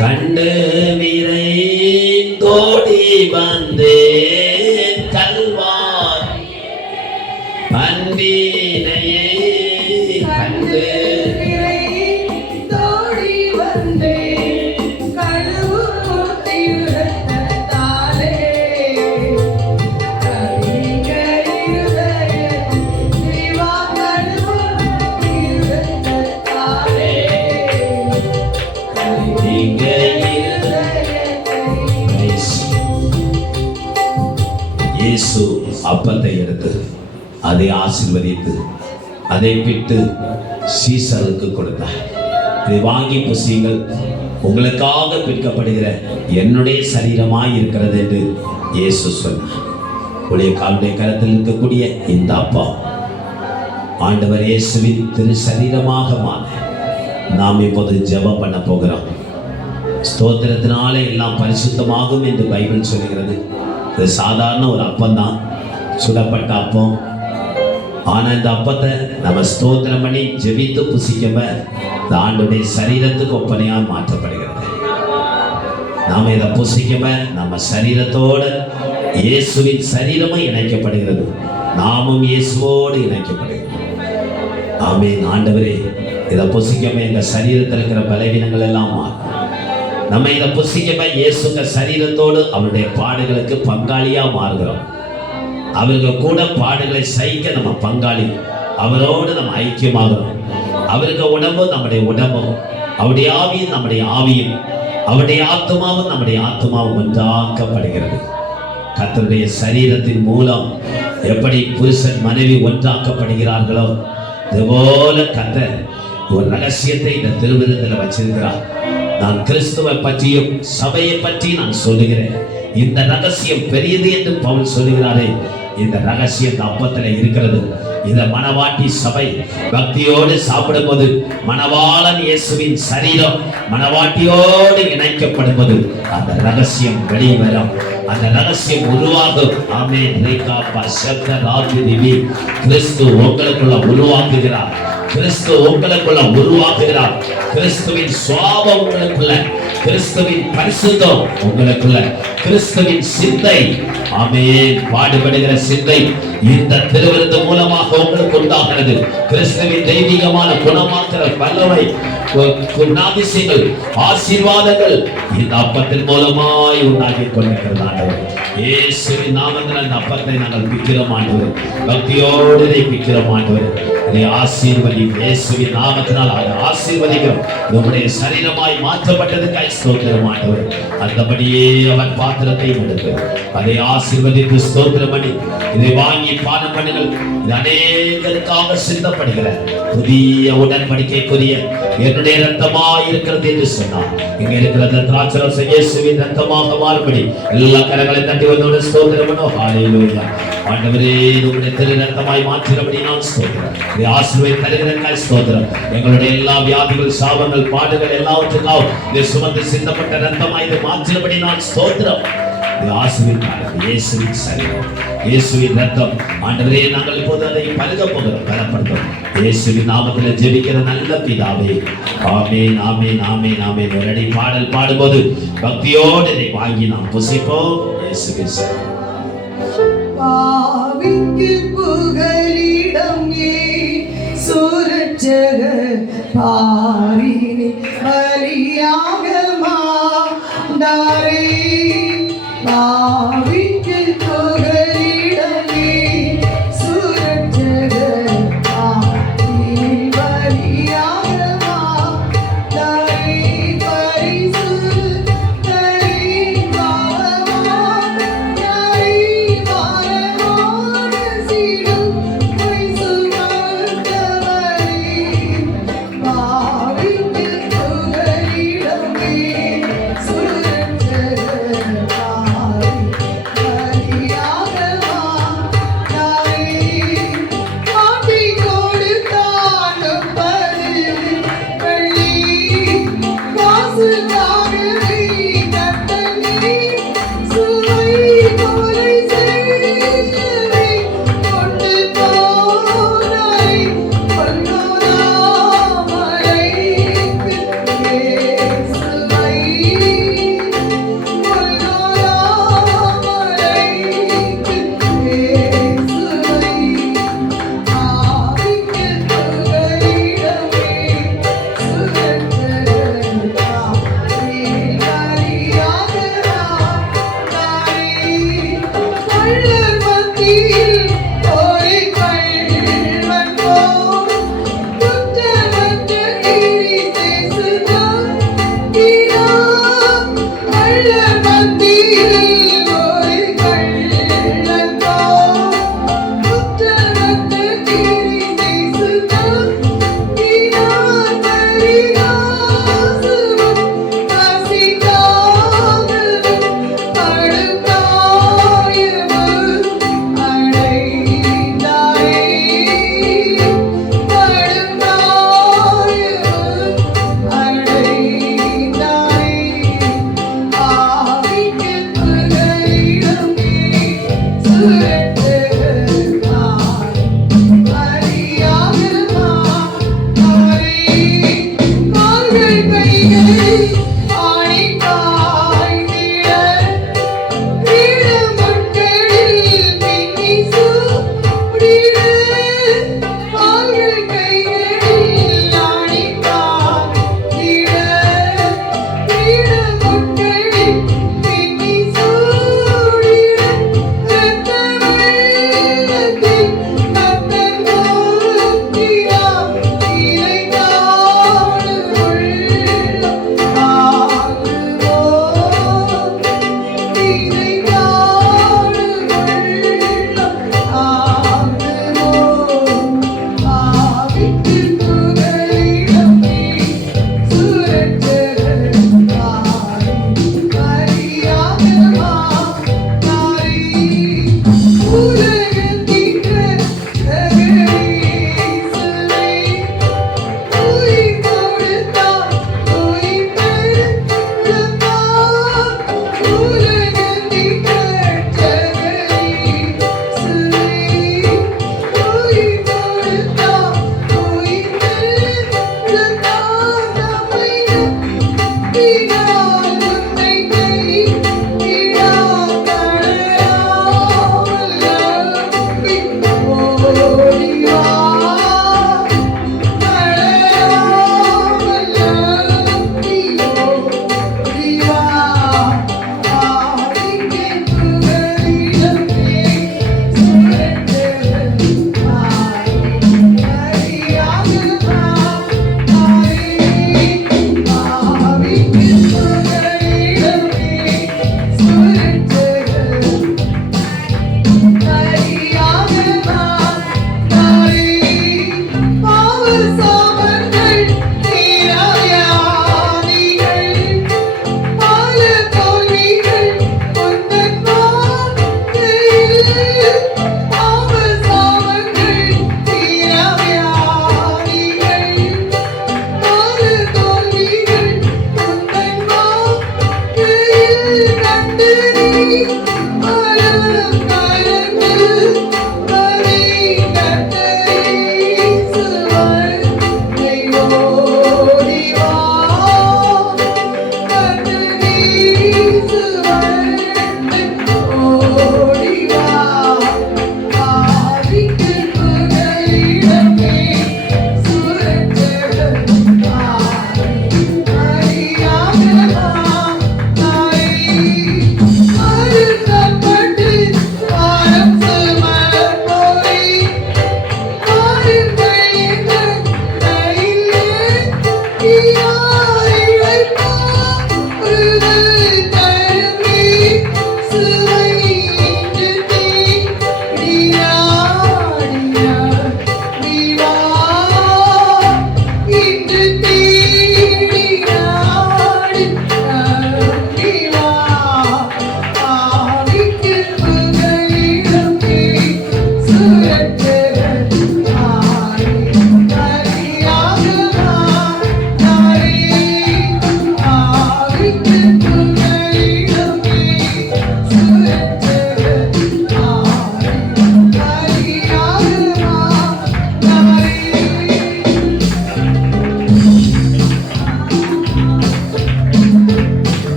கண்டு விரை தோடி வந்தேன் கல்வார் அன்பினையே கண்டு இயேசு அப்பத்தை எடுத்து அதை ஆசீர்வதித்து அதை பிட்டு சீசருக்கு கொடுத்தார். இதை வாங்கி புசியுங்கள், உங்களுக்காக பிற்கப்படுகிற என்னுடைய சரீரமாய் இருக்கிறது என்று இயேசு சொன்னார். உடைய காலுடைய கரத்தில் இருக்கக்கூடிய இந்த அப்பா ஆண்டவர் இயேசுவின் திரு சரீரமாக மாற நாம் இப்போது ஜெபம் பண்ண போகிறோம். ஸ்தோத்திரத்தினாலே எல்லாம் பரிசுத்தமாகும் என்று பைபிள் சொல்லுகிறது. இது சாதாரண ஒரு அப்பம் தான், சுடப்பட்ட அப்பம். ஆனால் இந்த அப்பத்தை நம்ம ஸ்தோத்திரம் பண்ணி ஜெபித்து புசிக்கவ இந்த ஆண்டுடைய சரீரத்துக்கு ஒப்பனையாக மாற்றப்படுகிறது. நாம் இதை புசிக்கவ நம்ம சரீரத்தோட இயேசுவின் சரீரமும் இணைக்கப்படுகிறது, நாமும் இயேசுவோடு இணைக்கப்படுகிறது. ஆமென். ஆண்டவரே இதை புசிக்கவ எங்கள் சரீரத்தில் இருக்கிற பலவீனங்கள் எல்லாம் மாறும். நம்ம இதை புசிக்கவ இயேசுங்க சரீரத்தோடு அவருடைய பாடுகளுக்கு பங்காளியா மாறுகிறோம். அவருக்கு கூட பாடுகளை சகிக்க நம்ம பங்காளி, அவரோடு நம்ம ஐக்கியமாகிறோம். அவருக்கு உடம்பு நம்முடைய உடம்பும், அவருடைய ஆவியும் நம்முடைய ஆவியும், அவருடைய ஆத்மாவும் நம்முடைய ஆத்மாவும் ஒன்றாக்கப்படுகிறது. கர்த்தருடைய சரீரத்தின் மூலம் எப்படி புருஷன் மனைவி ஒன்றாக்கப்படுகிறார்களோ அதுபோல கர்த்தர் ஒரு ரகசியத்தை இந்த திருவிருந்தில் வச்சிருக்கிறார். நான் கிறிஸ்துவை பற்றியும் சபையை பற்றி நான் சொல்லுகிறேன். இந்த ரகசியம் பெரியது என்று பவுல் சொல்லுகிறாரே, இந்த ரகசியம் இந்த அப்பத்தில் இருக்கிறது. இந்த மணவாட்டி சபை பக்தியோடு சாப்பிடும்போது மணவாளன் இயேசுவின் சரீரம் மணவாட்டியோடு இணைக்கப்படும்போது அந்த ரகசியம் வெளிவரும், அந்த ரகசியம் உருவாகும். ஆமென். ரேகாப்பா சப்த ராஜிதிவி கிறிஸ்து உங்களுக்குள்ள உருவாக்குகிறார். கிறிஸ்து உங்களுக்குள்ள உருவாக்குகிறார். கிறிஸ்துவின் சுவாபம் உங்களுக்குள்ள, கிறிஸ்துவின் பரிசுத்தம் உங்களுக்குள்ள, கிறிஸ்துவின் சிந்தை, ஆமென், பாடுபடுகிற சிந்தை இந்த திருவிருந்து மூலமாக உங்களுக்கு உண்டாகிறது. கிறிஸ்துவின் தெய்வீகமான குணமாக்குற வல்லமை, குணாதிசயங்கள், ஆசீர்வாதங்கள் இந்த அப்பத்தின் மூலமாய் உண்டாகி கொண்டிருக்கிறது. ஆண்டவர் இயேசுவின் நாமத்தில் அந்த அப்பத்தை நாங்கள் பிக்கிறோம் ஆண்டவர். பக்தியோடு இதை பிக்கிறோம் ஆண்டவர். இதை ஆசீர்வதி இயேசுவின் நாமத்தினால் அதை ஆசீர்வதிக்கிறோம். நம்முடைய சரீரமாய் மாற்றப்பட்டதுக்காய் ஸ்தோத்திரம் ஆண்டவர். அந்தபடியே அவன் பாத்திரத்தை எடுத்து அதை ஆசீர்வதித்து ஸ்தோத்திரம் பண்ணி இதை வாங்கி பானம் பண்ணுங்கள். இது அநேகருக்காக சிந்தப்படுகிற புதிய உடன்படிக்கைக்குரிய என்னுடைய ரத்தமாய் இருக்கிறது என்று சொன்னார். இங்க இருக்கிற திராட்சரசம் இயேசுவின் ரத்தமாக மாறுபடி எல்லா கரங்களை தட்டி வந்தோட ஸ்தோத்திரம் பண்ணோம். ஹல்லேலூயா. ஆண்டவரே, உம்முடைய திரு ரத்தமாய் மாற்றினபடி நான் ஸ்தோத்திரம். இதை ஆசீர்வதி தருகிறதற்காய் ஸ்தோத்திரம். எங்களுடைய எல்லா வியாதிகள், சாபங்கள், பாடுகள் எல்லாவற்றுக்காகவும் இதை சுமந்து சிந்தப்பட்ட ரத்தமாய் இதை மாற்றினபடி நான் ஸ்தோத்திரம். இயேசுவின் சரீரம், இயேசுவின் ரத்தம். ஆண்டவரே, நாங்கள் இப்போது அதை பருக போகிறோம், பலப்படுத்தும். இயேசுவின் நாமத்தில் ஜெபிக்கிற நல்ல பிதாவே, ஆமென், ஆமென், ஆமென், ஆமென். ஒரு அடி பாடல் பாடும்போது பக்தியோடு இதை வாங்கி நாம் புசிப்போம். இயேசுவின் சரீரம். பாவிக்கு புகலிடம் இயேசு இரட்சகர், பாரினி பலியாக மாண்டாரே. பாவிக்கு புகலிடம் இயேசு இரட்சகர், பாரினி பலியாக மாண்டாரே. பரிசுத்தரின் பாவமாய்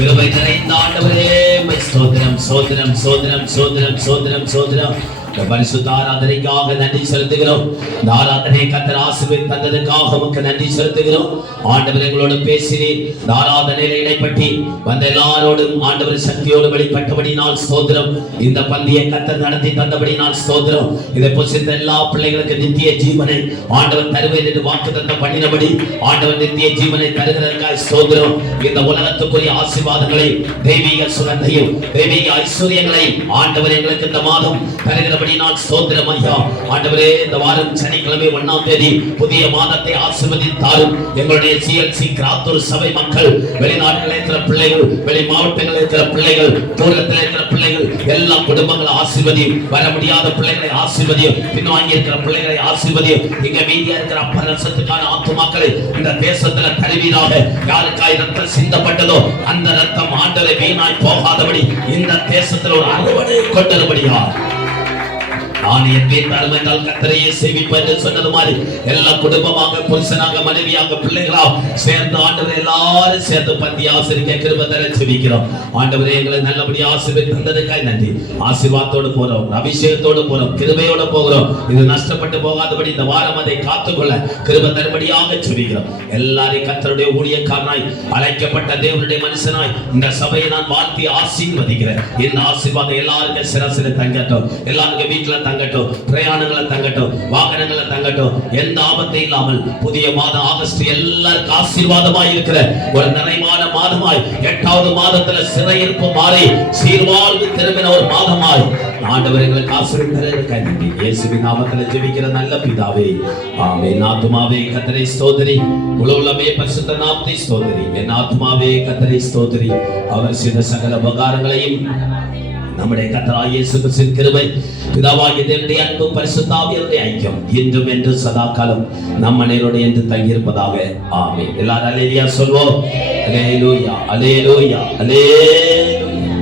கிருபை நிறைந்த ஆண்டவரே ஸ்தோத்திரம் ஸ்தோத்திரம் ஸ்தோத்திரம் ஸ்தோத்திரம் ஸ்தோத்திரம் ஸ்தோத்திரம். பரிசுத்த ஆராதனைக்காக நன்றி செலுத்துகிறோம். இந்த ஆராதனை கர்த்தர் ஆசீர்வதி தந்ததுக்காக உமக்கு நன்றி செலுத்துகிறோம். ஆண்டவர் எங்களோடு பேசினீர். இந்த ஆராதனையில் இடைப்பட்டு வந்த எல்லாரோடும் ஆண்டவர் சக்தியோடு வெளிப்பட்டபடினால் ஸ்தோத்திரம். இந்த பந்தியை கர்த்தர் நடத்தி தந்தபடினால் ஸ்தோத்திரம். இதை புசித்த எல்லா பிள்ளைகளுக்கு நித்திய ஜீவனை ஆண்டவர் தருவேன் என்று வாக்குத்தத்தம் பண்ணினபடி ஆண்டவர் நித்திய ஜீவனை தருகிறதற்காக ஸ்தோத்திரம். இந்த உலகத்துக்குரிய ஆசீர்வாதங்களை தெய்வீக சுகத்தையும் தெய்வீக ஐஸ்வர்யங்களையும் ஆண்டவர் எங்களுக்கு இந்த மாதம் தருகிற ஸ்தோத்திரம் ஐயா. ஆண்டவரே, இந்த வாரம் சனிக்கிழமை 1ஆம் தேதி புதிய மாதத்தை ஆசீர்வதித்தாரும். எங்களுடைய சிஎல்சி கிராத்தூர் சபை மக்கள், வெளிநாடுகளில் இருக்கிற பிள்ளைகள், வெளி மாவட்டங்களில் இருக்கிற பிள்ளைகள், தூரத்தில் இருக்கிற பிள்ளைகள், எல்லா குடும்பங்களை ஆசீர்வதியும். வர முடியாத பிள்ளைகளை ஆசீர்வதியும். பின்வாங்கி இருக்கிற பிள்ளைகளை ஆசீர்வதியும். இங்க மீதியா இருக்கிற அப்பரசத்துக்கான ஆத்துமாக்களை இந்த தேசத்துல தருவீராக. யாருக்காய் ரத்தம் சிந்தப்பட்டதோ அந்த ரத்தம் ஆண்டவரை வீணாய் போகாதபடி இந்த தேசத்துல ஒரு அறுவடை கொண்டிருப்படியா. நான் என் வீட்டார் என்றால் கர்த்தரையே சேவிப்பேன் என்று சொன்னது மாதிரி எல்லா குடும்பமாக, புருஷனாக, மனைவியாக, பிள்ளைகளாக சேர்ந்து ஆண்டவரை எல்லாரும் சேர்ந்து பந்தி ஆசிரிக்க கிருபை தர செபிக்கிறோம். ஆண்டவரே, எங்களை நல்லபடி ஆசீர்வதி தந்ததுக்காய் நன்றி. ஆசீர்வாதத்தோடு போறோம், அபிஷேகத்தோடு போறோம், கிருபையோடு போகிறோம். இது நஷ்டப்பட்டு போகாதபடி இந்த வாரம் அதை காத்துக்கொள்ள கிருபை தரும்படியாக செபிக்கிறோம். எல்லாரையும் கர்த்தருடைய ஊழியக்காரனாய் அழைக்கப்பட்ட தேவனுடைய மனுஷனாய் இந்த சபையை நான் வாழ்த்தி ஆசீர்வதிக்கிறேன். இந்த ஆசீர்வாதம் எல்லாருக்கும் சிரசில தங்கட்டும், எல்லாருக்கும் வீட்டுல தங்கட்டும், பிரயாணங்களை தங்கட்டும், வாகனங்களை தங்கட்டும். எந்த ஆபத்தை இல்லாமல் புதிய மாதம் ஆகஸ்ட் எல்லாருக்கும் ஆசீர்வாதமாய் இருக்கிற ஒரு நிறைவான மாதமாய், 8வது மாதத்துல சிறையிருப்பு மாறி சீர்வாழ்வு திரும்பின ஒரு மாதமாய் ஆண்டவர் எங்களுக்கு ஆசீர்வதிக்கிறார். இயேசுவின் நாமத்தில் ஜெபிக்கிற நல்ல பிதாவே, ஆமென். ஆத்துமாவே கர்த்தரை ஸ்தோத்திரி, முழு உள்ளமே பரிசுத்த நாமத்தை ஸ்தோத்திரி. என் ஆத்துமாவே கர்த்தரை ஸ்தோத்திரி, அவர் செய்த சகல உபகாரங்களையும். நம்முடைய கர்த்தராகிய இயேசு கிறிஸ்துவின் கிருபை, பிதாவாகிய தேவனுடைய அன்பு, பரிசுத்த ஆவியானவருடைய ஐக்கியம் இன்றும் என்று சதா காலம் நம் அனைவரோடு என்று தங்கியிருப்பதாக. ஆமென். எல்லாரும் அல்லேலூயா சொல்வோம். அல்லேலூயா, அல்லேலூயா, அல்லேலூயா.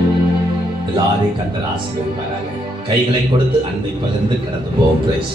எல்லாரையும் கர்த்தர் ஆசீர்வதிப்பாராக. கைகளை கொடுத்து அன்பை பகிர்ந்து கடந்து போவோம். பிரைஸ்.